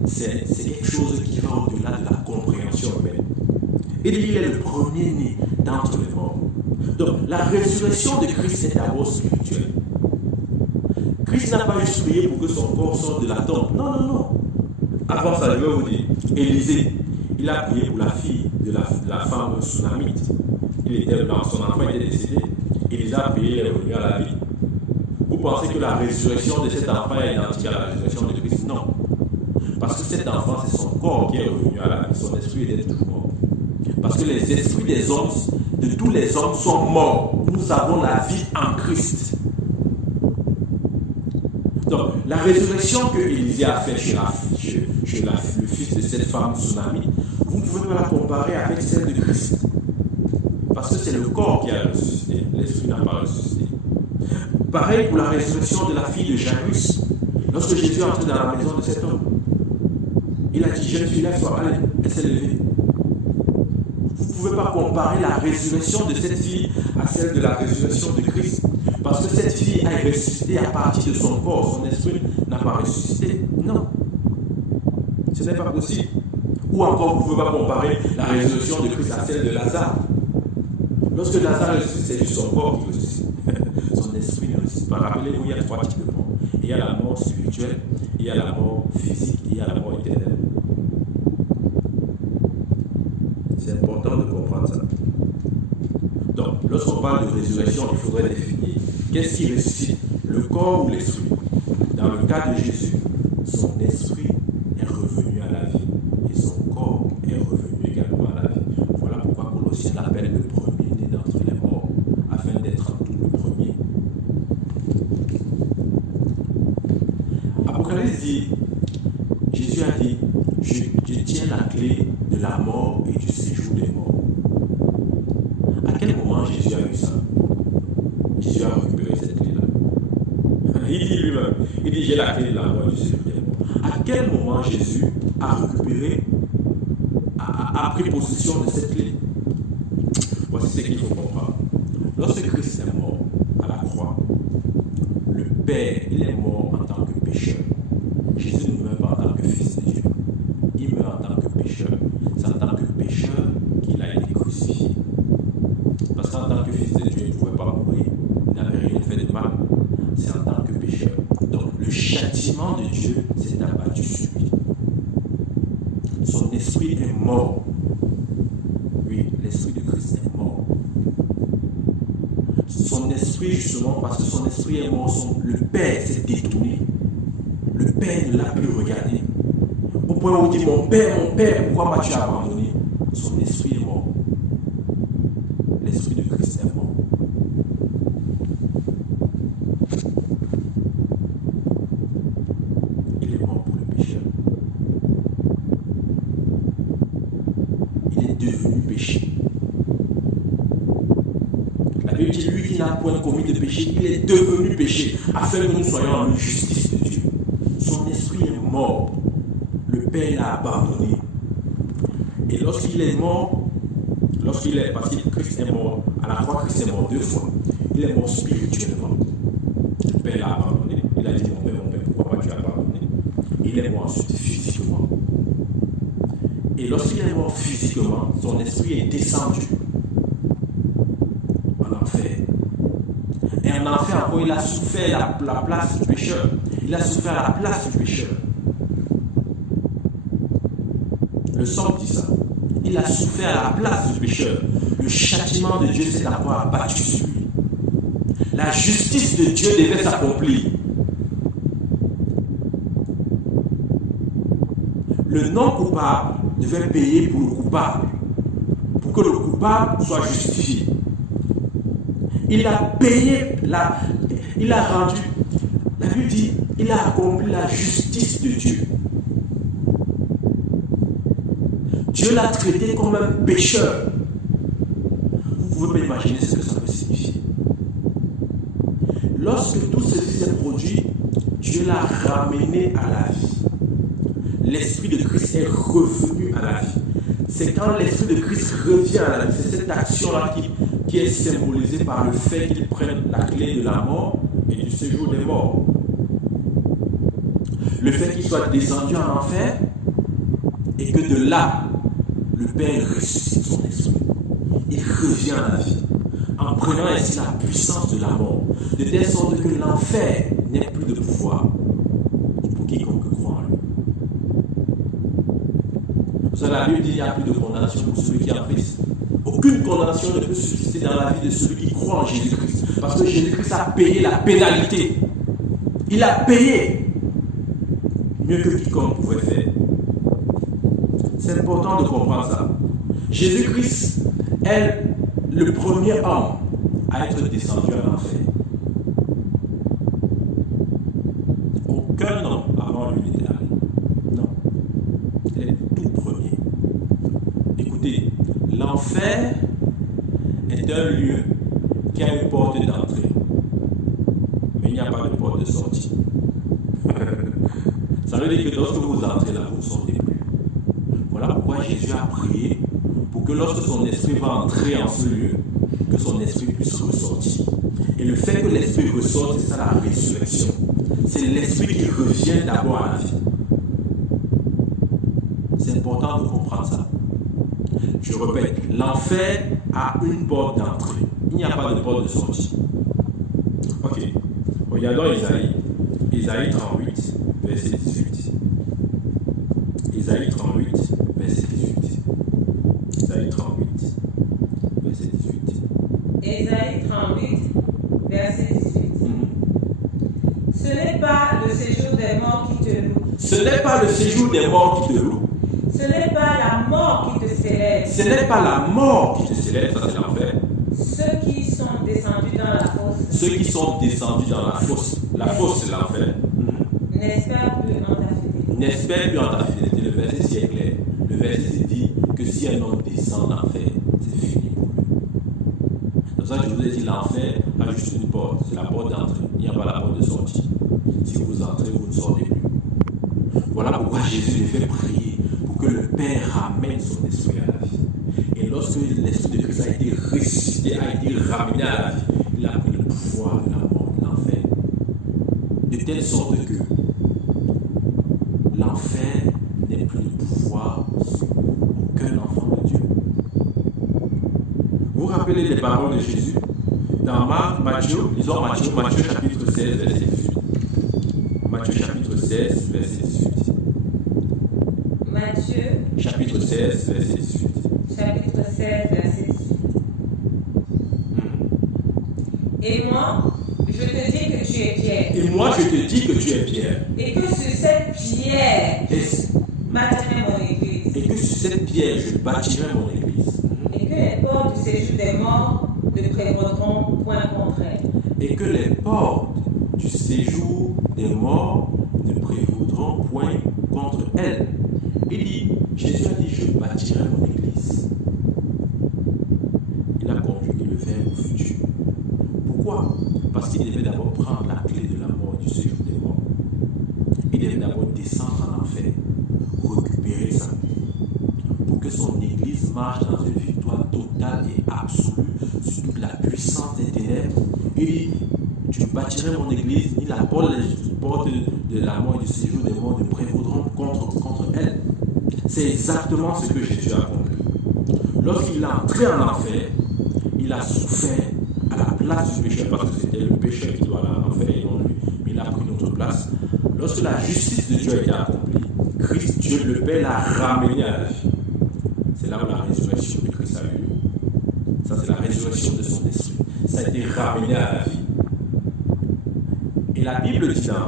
C'est quelque chose qui va au-delà de la compréhension humaine. Et il est le premier-né d'entre les morts. Donc, la résurrection de Christ est d'abord spirituelle. Christ n'a pas juste prié pour que son corps sorte de la tombe. Non, non, non. Avant ça, je vais vous dire, Élisée, il a prié pour la fille de la femme Sunamite. Son enfant était décédé. Élisée a prié, il est revenu à la vie. Vous pensez que la résurrection de cet enfant est identique à la résurrection de Christ? Non. Parce que cet enfant, c'est son corps qui est revenu à la vie. Son esprit était toujours mort. Parce que les esprits des hommes, de tous les hommes, sont morts. Nous avons la vie en Christ. Donc, la résurrection que Élisée a faite chez le fils de cette femme Tsunami, vous ne pouvez pas la comparer avec celle de Christ. Parce que c'est le corps qui a ressuscité, l'esprit n'a pas ressuscité. Pareil pour la résurrection de la fille de Jairus. Lorsque Jésus est entré dans la maison de cet homme, il a dit, jeune fille, lève-toi, allez, elle s'est levée. Vous ne pouvez pas comparer la résurrection de cette fille à celle de la résurrection de Christ. Parce que cette fille a ressuscité à partir de son corps, son esprit n'a pas ressuscité. Non. Ce n'est pas possible. Ou encore, vous ne pouvez pas comparer la résurrection de Christ à celle de Lazare. Lorsque Lazare ressuscite, c'est juste son corps qui ressuscite. Son esprit ne ressuscite pas. Rappelez-vous, il y a 3 types de mort. Il y a la mort spirituelle, il y a la mort physique, il y a la mort éternelle. C'est important de comprendre ça. Donc, lorsqu'on parle de résurrection, il faudrait définir qu'est-ce qui ressuscite, le corps ou l'esprit. Dans le cas de Jésus, son esprit est revenu à la vie et son corps est revenu également à la vie. Voilà pourquoi Colossiens l'appelle le premier-né d'entre les morts, afin d'être en tout le premier. Apocalypse dit, Jésus a dit, je tiens la clé de la mort et du séjour des morts. À quel moment Jésus a eu ça? Jésus a récupéré cette clé-là. Il dit lui-même, il dit j'ai la clé de la mort et du séjour des morts. À quel moment Jésus a récupéré, a pris possession de cette clé? Voici ce qu'il faut comprendre. Lorsque Christ est mort à la croix, le Père, il est mort en tant que pécheur. Jésus ne meurt pas en tant que fils de Dieu. Il meurt en tant que pécheur. C'est en tant que pécheur qu'il a été crucifié. Parce qu'en tant que fils de Dieu, il ne pouvait pas mourir. Il n'avait rien fait de mal. C'est en tant que pécheur. Donc le châtiment de Dieu s'est abattu sur lui. Son esprit est mort. Oui, l'esprit de Christ est mort. Son esprit, justement, parce que son esprit est mort, le Père s'est détourné. Le Père ne l'a plus regardé. Au point où il dit, mon Père, pourquoi m'as-tu abandonné? Son esprit est mort. L'esprit de Christ est mort. Il est mort pour le pécheur. Il est devenu péché. La Bible dit, lui qui n'a point commis de péché, il est devenu péché, afin que nous soyons en justice de Dieu. Son esprit est mort. Le Père l'a abandonné. Et lorsqu'il est mort, parce que Christ est mort, à la croix, Christ est mort 2 fois. Il est mort spirituellement. Le Père l'a abandonné. Il a dit, mon Père, pourquoi tu as abandonné? Il est mort ensuite physiquement. Et lorsqu'il est mort physiquement, son esprit est descendu en enfer. Et en enfer encore, il a souffert la place du pécheur. Il a souffert la place du pécheur. Le psaume dit ça. Il a souffert à la place du pécheur. Le châtiment de Dieu s'est encore abattu sur lui. La justice de Dieu devait s'accomplir. Le non-coupable devait payer pour le coupable, pour que le coupable soit justifié. Il a payé, il a rendu, la Bible dit, il a accompli la justice de Dieu. Dieu l'a traité comme un pécheur. Vous pouvez pas imaginer ce que ça peut signifier. Lorsque tout ceci s'est produit, Dieu l'a ramené à la vie. L'Esprit de Christ est revenu à la vie. C'est quand l'Esprit de Christ revient à la vie, c'est cette action-là qui est symbolisée par le fait qu'il prenne la clé de la mort et du séjour des morts. Le fait qu'il soit descendu en enfer et que de là, le Père ressuscite son esprit. Il revient à la vie en prenant ainsi la puissance de la mort, de telle sorte que l'enfer n'ait plus de pouvoir pour quiconque croit en lui. Vous savez, la Bible dit qu'il n'y a plus de condamnation pour celui qui est en Christ. Aucune condamnation ne peut subsister dans la vie de celui qui croit en Jésus-Christ. Parce que Jésus-Christ a payé la pénalité. Il a payé mieux que quiconque pouvait faire. C'est important de comprendre ça. Jésus-Christ est le premier homme à être descendu à l'enfer. Aucun homme avant lui n'était allé. Non. Il est le tout premier. Écoutez, l'enfer est un lieu qui a une porte d'entrée. Mais il n'y a pas de porte de sortie. Ça veut dire que lorsque vous entrez là, vous ne sortez plus. Voilà pourquoi Jésus a prié pour que lorsque son esprit va entrer en ce lieu, que son esprit puisse ressortir. Et le fait que l'esprit ressorte, c'est ça la résurrection. C'est l'esprit qui revient d'abord à la vie. C'est important de comprendre ça. Je répète, l'enfer a une porte d'entrée. Il n'y a pas de porte de sortie. Ok. Regardons Isaïe. Isaïe 38, verset 18. Isaïe 38, verset 18. Isaïe 38, verset 18. Ésaïe 38, verset 18. Ce n'est pas le séjour des morts qui te loue. Ce n'est pas le séjour des morts qui te loue. Ce n'est pas la mort qui te célèbre. Ce n'est pas la mort qui te célèbre, ça c'est l'enfer. Ceux qui sont descendus dans la fosse. Ceux qui sont descendus dans la fosse. La fosse c'est l'enfer. N'espère plus en ta fidélité. N'espère plus en ta fidélité. Le verset si est clair. Le verset dit que si un homme descend en enfer, c'est fini pour lui. C'est pour ça que je vous ai dit l'enfer a juste une porte. C'est la porte d'entrée. Il n'y a pas la porte de sortie. Si vous entrez, vous ne sortez plus. Voilà pourquoi Jésus les fait prier pour que le Père ramène son esprit à la vie. Et lorsque l'esprit de Christ a été ressuscité, a été ramené à la vie, il a pris le pouvoir de la mort, de l'enfer. De telle sorte que l'enfer n'est plus de pouvoir sur aucun enfant de Dieu. Vous vous rappelez les paroles de Jésus dans Matthieu, lisons Matthieu chapitre 16, verset 18. Matthieu chapitre 16, verset 18. Matthieu Chapitre 16, verset 18. chapitre 16, verset 18. Et moi, je te dis que tu es Pierre. Et moi, je te dis que tu es Pierre. Et que sur cette pierre, bâtirai mon église. Et que sur cette pierre, je bâtirai mon église. Et que les portes du séjour des morts ne prévaudront point contre elle. Et que les portes du séjour des morts ne prévaudront point contre elle. Il dit, Jésus a dit, je bâtirai mon église. Il a conjugué le verbe au futur. Pourquoi? Parce qu'il devait d'abord prendre la clé de la mort et du séjour des morts. Il devait d'abord descendre en enfer, récupérer sa vie, pour que son église marche dans une victoire totale et absolue sur toute la puissance des ténèbres. Il dit, je bâtirai mon église, ni la porte de la mort et du séjour des morts ne prévaudront contre elle. C'est exactement ce que Jésus a accompli. Lorsqu'il est entré en enfer, il a souffert à la place du pécheur, parce que c'était le pécheur qui doit aller en enfer et non lui, mais il a pris notre place. Lorsque la justice de Dieu a été accomplie, Christ, Dieu le Père, l'a ramené à la vie. C'est là où la résurrection de Christ a eu lieu. Ça, c'est la résurrection de son esprit. Ça a été ramené à la vie. Et la Bible dit dans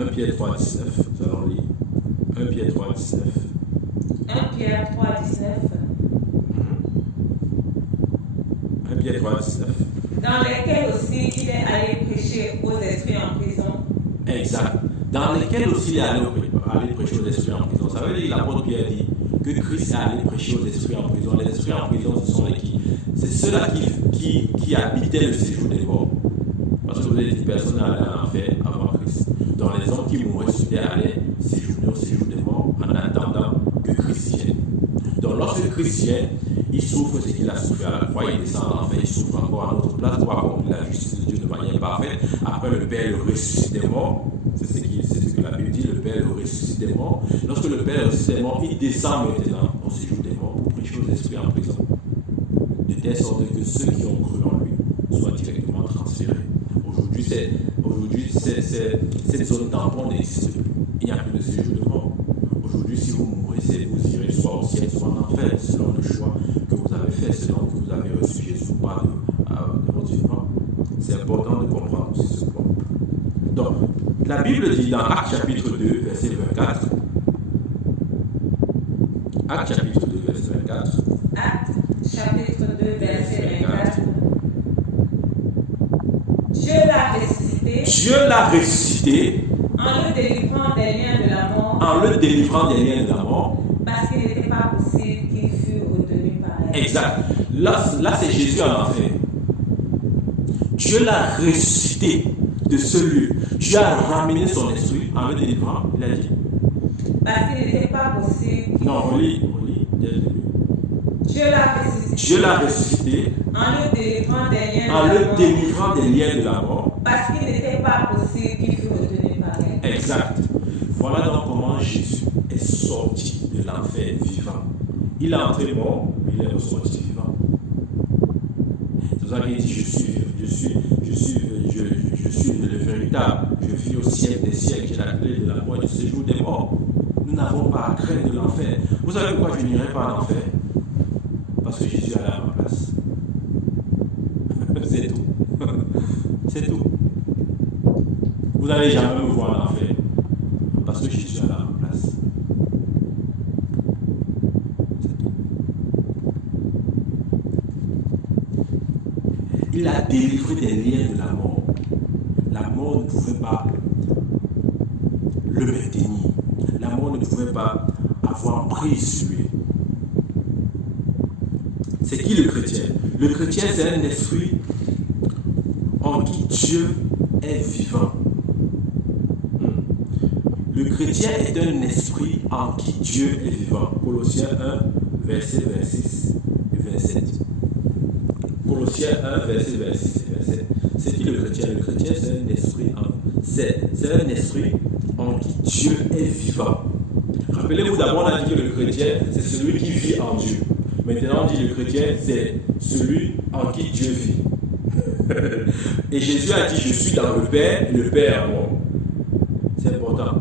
1 Pierre 3, 19, nous allons lire 1 Pierre 3, 19. 1 Pierre 3, 19. Philippiens 3, 19. Dans lesquels aussi il est allé prêcher aux esprits en prison. Exact. Dans lesquels aussi il est allé prêcher aux esprits en prison. Ça veut dire que l'apôtre Pierre dit que Christ est allé prêcher aux esprits en prison. Les esprits en prison, ce sont les qui? C'est ceux-là qui habitaient le séjour des morts. Parce que vous avez dit, personne n'est allé en enfer avant Christ. Dans les hommes qui mouraient, c'était aller séjourner au séjour des morts en attendant que Christ vienne. Donc lorsque Christ vient, il souffre ce qu'il a souffert à la croix, il descend en enfer, il souffre encore à notre place pour accomplir la justice de Dieu de manière parfaite. Après, le Père le ressuscite des morts. C'est ce que la Bible dit, le Père le ressuscite des morts. Lorsque le Père le ressuscite des morts, il descend maintenant au séjour des morts pour prêcher aux esprits en prison. De telle sorte que ceux qui ont cru en lui soient directement transférés. Aujourd'hui, cette zone tampon n'existe plus. Il n'y a plus de séjour de mort. Aujourd'hui, si vous mourrez, vous irez soit au ciel, soit en enfer, selon le choix que vous avez fait, selon que vous avez reçu Jésus ou pas de votre vivant. C'est important de comprendre aussi ce point. Donc, la Bible dit dans Actes chapitre 2, verset 24. Actes chapitre 2, verset 24. Actes chapitre 2, verset 24. Dieu l'a ressuscité. Dieu l'a ressuscité. En le délivrant des liens de la mort. En le délivrant des liens de la mort. Parce qu'il n'était pas possible qu'il fût retenu par elle. Exact. Là c'est Jésus en enfer. Dieu l'a ressuscité de ce lieu. Dieu a ramené son esprit en le délivrant. Il a dit. Parce qu'il n'était pas possible. Non, on lit dès le début. Dieu l'a ressuscité. En le délivrant des liens en le délivrant des liens de la mort. Parce qu'il n'était pas possible qu'il fût retenu par elle. Exact. Voilà donc comment Jésus est sorti de l'enfer vivant. Il est entré mort, mais il est ressorti vivant. C'est pour ça qu'il dit je suis le véritable. Je vis au ciel des siècles. J'ai la clé de la mort et du séjour des morts. Nous n'avons pas à craindre de l'enfer. Vous savez pourquoi je n'irai pas en enfer? Parce que Jésus est à ma place. C'est tout. C'est tout. Vous n'allez jamais me voir en enfer. Parce que Jésus est à ma place. C'est tout. Il a délivré des liens de la mort. La mort ne pouvait pas le maintenir. La mort ne pouvait pas avoir prise sur lui. C'est qui le chrétien? Le chrétien, c'est un esprit en qui Dieu est vivant. Le chrétien est un esprit en qui Dieu est vivant. Colossiens 1, verset 26 et 27. Colossiens 1, verset 26 et 27. C'est qui le chrétien? Le chrétien, c'est un esprit en qui Dieu est vivant. Rappelez-vous d'abord, on a dit que le chrétien, c'est celui qui vit en Dieu. Maintenant, on dit le chrétien, c'est celui en qui Dieu vit. Et Jésus a dit, je suis dans le Père, et le Père en moi. C'est important.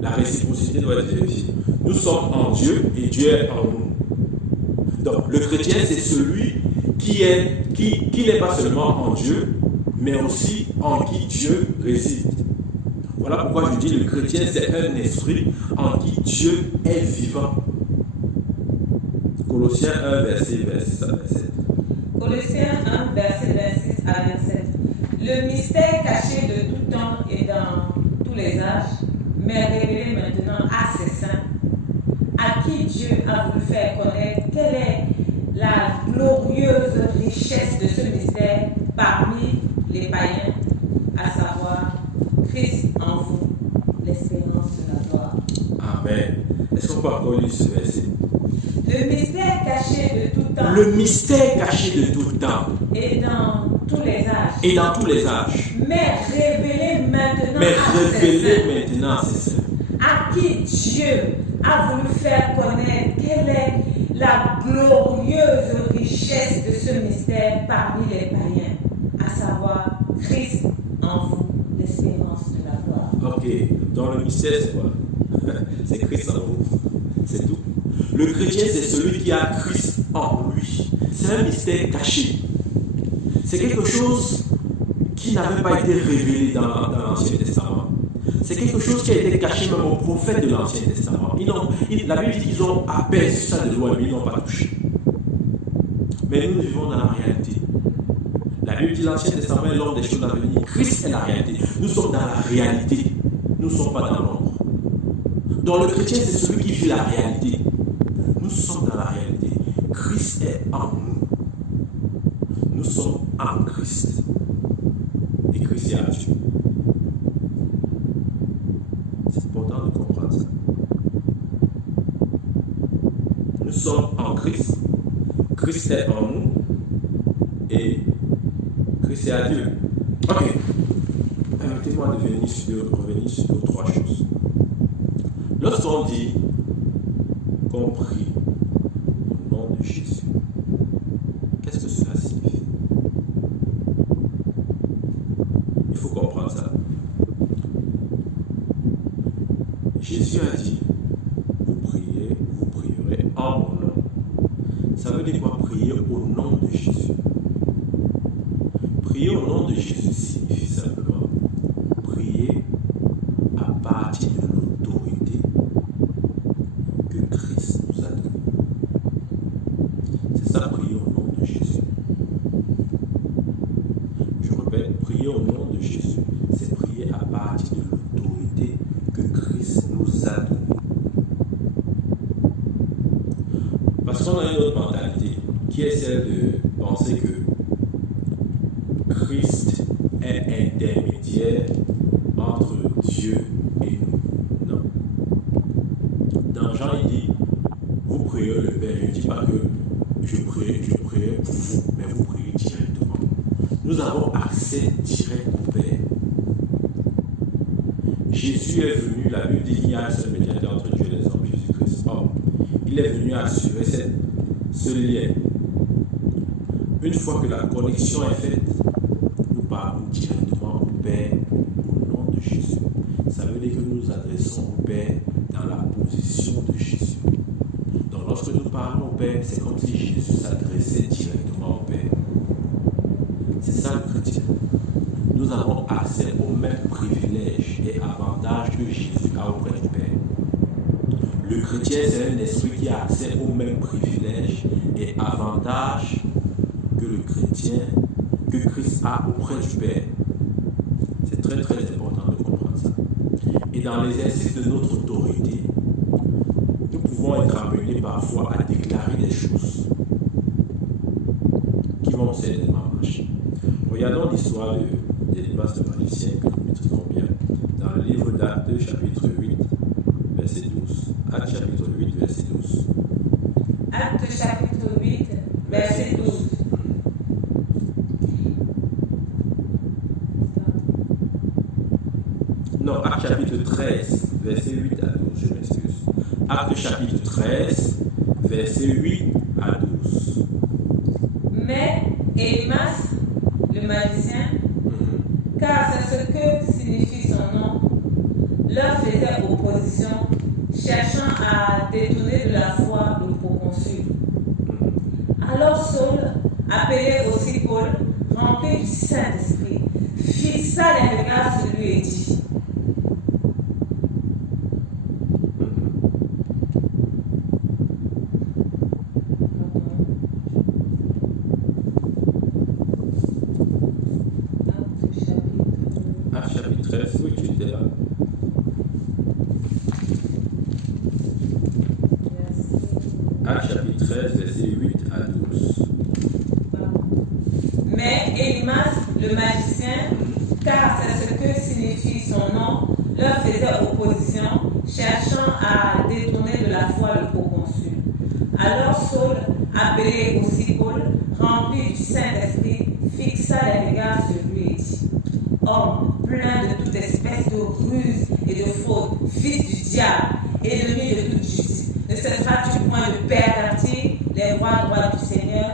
La réciprocité doit être vérifiée. Nous sommes en Dieu et Dieu est en nous. Donc, le chrétien, c'est celui qui n'est pas seulement en Dieu, mais aussi en qui Dieu réside. Voilà pourquoi je dis le chrétien, c'est un esprit en qui Dieu est vivant. Colossiens 1, verset 26 à 27. Colossiens 1, verset 26 à 27. Le mystère caché de tout temps et dans tous les âges, mais révélé maintenant à ses saints, à qui Dieu a voulu faire connaître quelle est la glorieuse richesse de ce mystère parmi les païens, à savoir Christ en vous, l'espérance de la gloire. Amen. Est-ce qu'on peut encore lire ce verset? Le mystère caché de tout temps. Le mystère caché de tout temps. Et dans tous les âges. Et dans tous les âges. Mais révélé maintenant à ses saints. À qui Dieu a voulu faire connaître quelle est la glorieuse richesse de ce mystère parmi les païens, à savoir Christ en vous, l'espérance de la gloire. Ok, dans le mystère, c'est quoi? C'est Christ en vous. C'est tout. Le chrétien, c'est celui qui a Christ en lui. C'est un mystère caché. C'est quelque chose qui n'avait pas été révélé dans l'Ancien Testament. C'est quelque chose qui a été caché même aux prophètes de l'Ancien Testament. La Bible dit qu'ils ont aperçu ça de loin, mais ils n'ont pas touché. Mais nous vivons dans la réalité. La Bible dit l'Ancien Testament est l'homme des choses à venir. Christ est la réalité. Nous sommes dans la réalité. Nous ne sommes pas dans l'ombre. Donc le chrétien, c'est celui qui vit la réalité. Nous sommes dans la réalité. Christ est en nous. Nous sommes en Christ. Et Christ est en Dieu. C'est important de comprendre ça. Nous sommes en Christ. Christ est en nous. Et Christ est à Dieu. Ok. Permettez-moi de revenir sur trois choses. Lorsqu'on dit qu'on prie au nom de Jésus, qu'est-ce que cela signifie? Il faut comprendre ça. Jésus a dit, vous prierez en mon nom. Ça veut dire quoi? Prier au nom de Jésus. Prier au nom de Jésus signifie simplement prier à partir de l'autorité que Christ nous a donnée. C'est ça, prier au nom de Jésus. Je répète, prier au nom de Jésus, c'est prier à partir de l'autorité que Christ nous a donnée. Parce qu'on a une autre mentalité qui est celle de penser que Christ est intermédiaire entre Dieu et nous. Non. Dans Jean, il dit, vous priez le Père. Je ne dis pas que je prie pour vous, mais vous priez directement. Nous avons accès direct au Père. Jésus est venu, la Bible dit qu'il y a un seul médiateur entre Dieu et les hommes, Jésus-Christ. Or, il est venu assurer ce lien. Une fois que la connexion est faite, nous parlons directement au Père au nom de Jésus. Ça veut dire que nous nous adressons au Père dans la position de Jésus. Donc lorsque nous parlons au Père, c'est comme si Jésus s'adressait directement au Père. C'est ça le chrétien. Nous avons accès aux mêmes privilèges et avantages que Jésus a auprès du Père. Le chrétien, c'est un esprit qui a accès aux mêmes privilèges et avantages que le chrétien, que Christ a auprès du Père. C'est très très important de comprendre ça. Et dans l'exercice de notre autorité, nous pouvons être amenés parfois à déclarer des choses qui vont certainement marcher. Regardons l'histoire d'Élimas le magicien que nous maîtrisons bien dans le livre d'Actes chapitre 8, verset 12. Actes chapitre 8, verset 12. Actes chapitre 8, verset 12. Non, Actes chapitre 13, verset 8 à 12, je m'excuse. Actes chapitre 13, verset 8 à 12. Mais Élimas, le magicien, car c'est ce que signifie son nom, leur faisait opposition, cherchant à détourner de la foi le proconsul. Alors Saul, appelé aussi Paul, rempli du Saint-Esprit, fixa les regards sur lui et dit: Actes chapitre 13, oui, tu étais là. Actes chapitre 13, verset 8 à 12. Mais Élimas, le magicien, car c'est ce que signifie son nom, leur faisait opposition, cherchant à détourner de la foi le proconsul. Alors Saul, appelé aussi Paul, rempli du Saint-Esprit, fixa les regards sur lui et dit: Homme plein de toute espèce de ruse et de fraude, fils du diable, ennemi de toute justice, ne cesseras-tu point de pervertir les voies droites du Seigneur?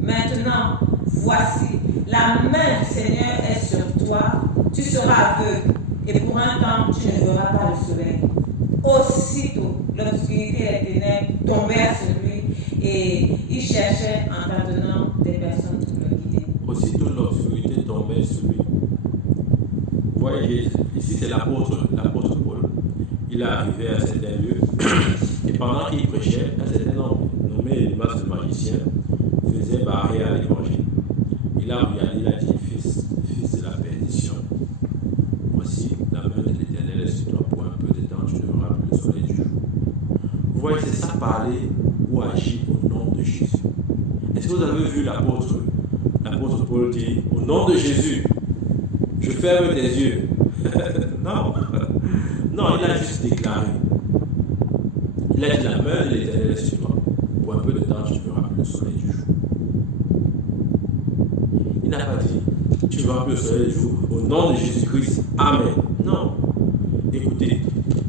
Maintenant, voici, la main du Seigneur est sur toi, tu seras aveugle, et pour un temps, tu ne verras pas le soleil. Aussitôt, l'obscurité et les ténèbres tombèrent sur lui, et il cherchait en tâtonnant des personnes pour le guider. Aussitôt l'obscurité tombait sur lui. Vous voyez, ici c'est l'apôtre Paul. Il est arrivé à certains lieux, et Et pendant qu'il prêchait, un certain homme nommé Elimas le magicien faisait barrer à l'évangile. Il a regardé, il a dit, fils de la perdition, voici la main de l'Éternel est sur toi pour un peu de temps, tu ne verras plus le soleil du jour. Vous voyez, c'est ça parler ou agir au nom de Jésus. Est-ce que vous avez vu l'apôtre Paul dit, au nom de Jésus, je ferme tes yeux. Non, non, il a juste déclaré. Il a dit, la main de l'Éternel est sur toi. Pour un peu de temps, tu ne verras plus le soleil du jour. Il n'a pas dit, tu ne verras plus le soleil du jour. Au nom de Jésus-Christ, Amen. Non. Écoutez,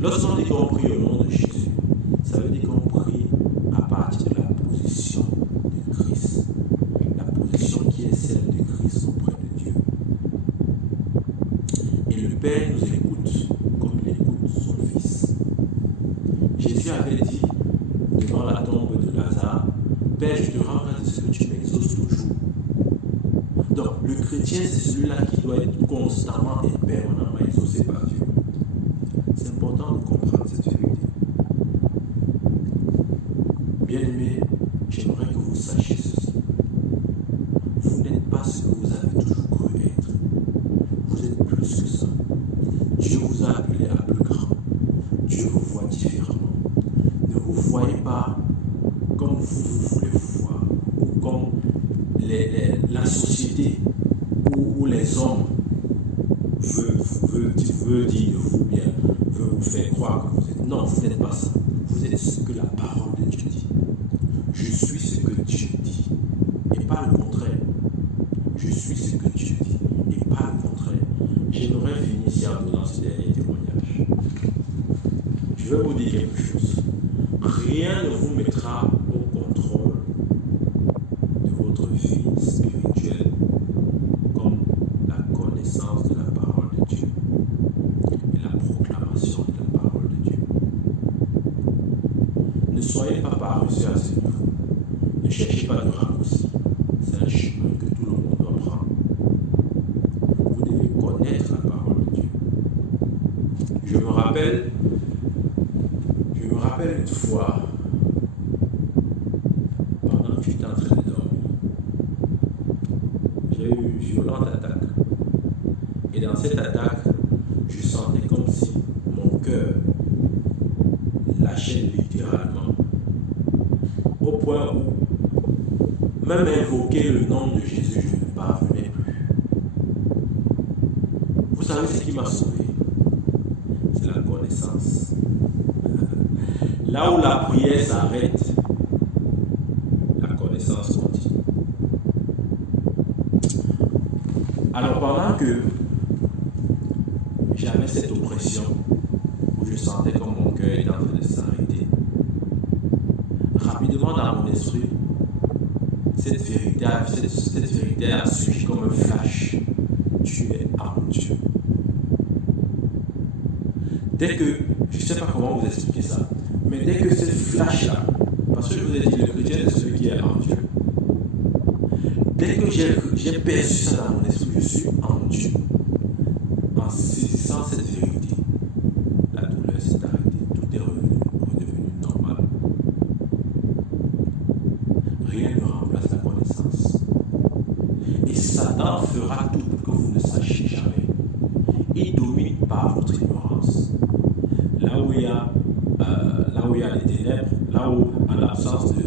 lorsqu'on dit qu'on prie au nom de Jésus, ça veut dire qu'on prie à partir de la position de Christ. La position qui est celle de Christ auprès de Dieu. Et le Père nous écoute comme il écoute son Fils. Jésus avait dit devant la tombe de Lazare, Père, je te rends grâce de ce que tu m'exauces toujours. Donc, le chrétien, c'est celui-là qui doit être constamment et permanemment exaucé par Dieu. C'est important de comprendre cette vérité. Bien-aimés, j'aimerais que vous sachiez ceci. Vous n'êtes pas ce que vous avez toujours cru être. Vous êtes plus que ça. Dieu vous a appelé à plus grand. Dieu vous voit différemment. Ne vous voyez pas comme vous voulez vous voir, ou comme la société ou les hommes veut dire de vous, bien, veut vous faire croire que vous êtes. Non, vous n'êtes pas ça. Vous êtes ce que la parole de Dieu dit. Je suis ce que Dieu dit, et pas le contraire. Je suis ce que Dieu dit, et pas le contraire. J'aimerais finir ici en donnant ce dernier témoignage. Je vais vous dire quelque chose. Rien ne vous mettra au contrôle de votre vie spirituelle comme la connaissance de la parole de Dieu et la proclamation de la parole de Dieu. Ne soyez pas paresseux à ce niveau. Ne cherchez pas de raccourci. C'est un chemin que tout le monde doit prendre. Vous devez connaître la parole de Dieu. Je me rappelle une fois, pendant que j'étais en train de dormir, j'ai eu une violente attaque. Et dans cette attaque, je sentais comme si mon cœur lâchait littéralement. Au point où, même invoquer le nom de Jésus, je ne parvenais plus. Vous savez ce qui m'a sauvé? C'est la connaissance. Là où la prière s'arrête, la connaissance continue. Alors pendant que j'avais cette oppression, où je sentais comme mon cœur était en train de s'arrêter, rapidement dans mon esprit, cette vérité a surgi comme un flash. Tu es en Dieu. Dès que, je ne sais pas comment vous expliquer ça, mais dès que cette flash-là, parce que je vous ai dit, le chrétien est celui qui est en Dieu. Dès que j'ai perçu ça dans mon esprit, je suis en Dieu. En saisissant cette vérité, la douleur s'est arrêtée, tout est redevenu normal. Rien ne remplace la connaissance. Et Satan fera tout pour que vous ne sachiez jamais. Il domine par votre ignorance. Là où il y a les ténèbres, là où, en l'absence de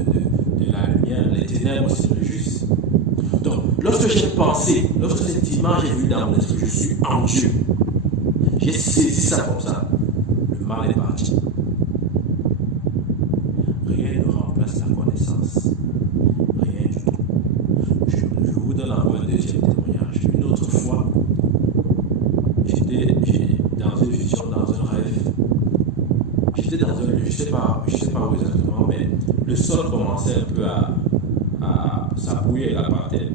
la lumière, les ténèbres c'est le juste. Donc, lorsque j'ai pensé, lorsque cette image est venue dans mon esprit, je suis en Dieu. J'ai saisi ça comme ça. Le mal est parti. Rien ne remplace la connaissance. Rien du tout. Je vous donne encore un deuxième témoignage. Une autre fois, j'étais dans une vision, dans un rêve. J'étais dans un lieu, je sais pas où exactement, mais le sol commençait un peu à s'appuyer là par terre,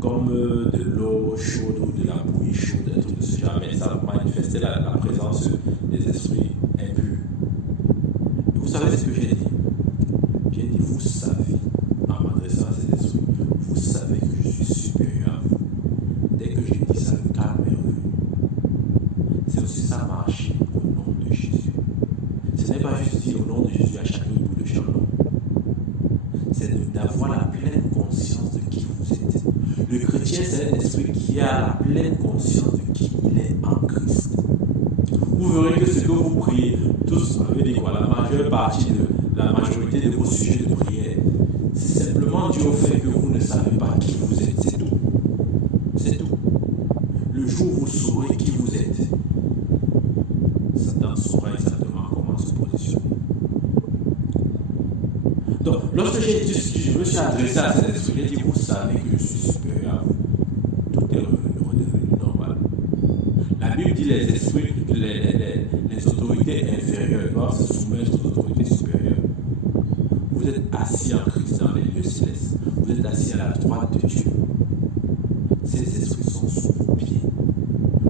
comme de l'eau chaude ou de la bouillie chaude, un truc de ce genre, mais ça manifestait la présence des esprits impurs. Et vous savez ce que j'ai dit? J'ai dit, vous savez, en m'adressant à ces esprits, vous savez que je suis supérieur à vous. Dès que j'ai dit ça, le calme est revenu. C'est aussi ça marché au nom de Jésus. C'est ce n'est pas juste dire au nom de Jésus à chaque bout de champ. C'est d'avoir la pleine conscience de qui vous êtes. Le chrétien, c'est un esprit qui a la pleine conscience de qui il est en Christ. Vous verrez que ce que vous priez, tous, la majeure partie la majorité de vos sujets de prière, c'est simplement dû au fait que vous ne savez pas qui vous êtes. C'est tout. C'est tout. Le jour où vous saurez qui vous êtes, Satan saura exactement comment se positionner. Donc, lorsque je me suis adressé à cet esprit, j'ai dit, vous savez que je suis supérieur à vous. Tout est redevenu normal. La Bible dit les esprits, les autorités inférieures doivent se soumettre aux autorités supérieures. Vous êtes assis en Christ dans les lieux célestes. Vous êtes assis à la droite de Dieu. Ces esprits sont sous vos pieds.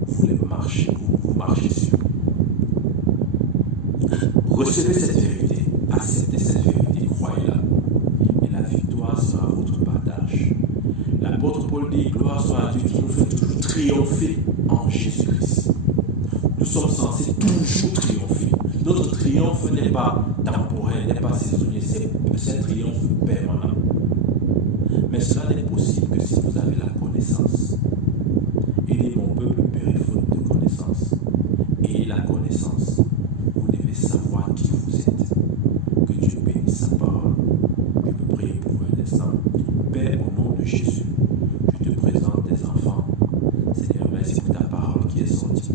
Vous les marchez, vous marchez sur eux. Recevez cette vérité, acceptez cette vérité, croyez-la. Et la victoire sera votre partage. L'apôtre Paul dit, gloire soit à Dieu qui nous fait toujours triompher en Jésus-Christ. Nous sommes censés toujours triompher. Notre triomphe n'est pas temporaire, n'est pas saisonnier, c'est un triomphe permanent. Mais cela n'est possible que si vous avez la connaissance. Il dit, mon peuple périt faute de connaissance. Et la connaissance, vous devez savoir qui vous êtes. Que Dieu bénisse sa parole. Je peux prier pour vous un instant. Père, au nom de Jésus, je te présente tes enfants. Seigneur, merci pour ta parole qui est sortie.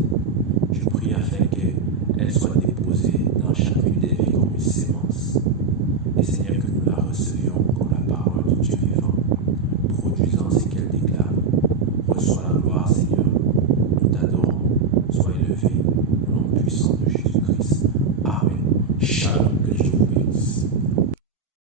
Je prie afin qu'elle soit déposée dans chacune des vies comme une sémence. Et Seigneur, que nous la recevions comme la parole de Dieu.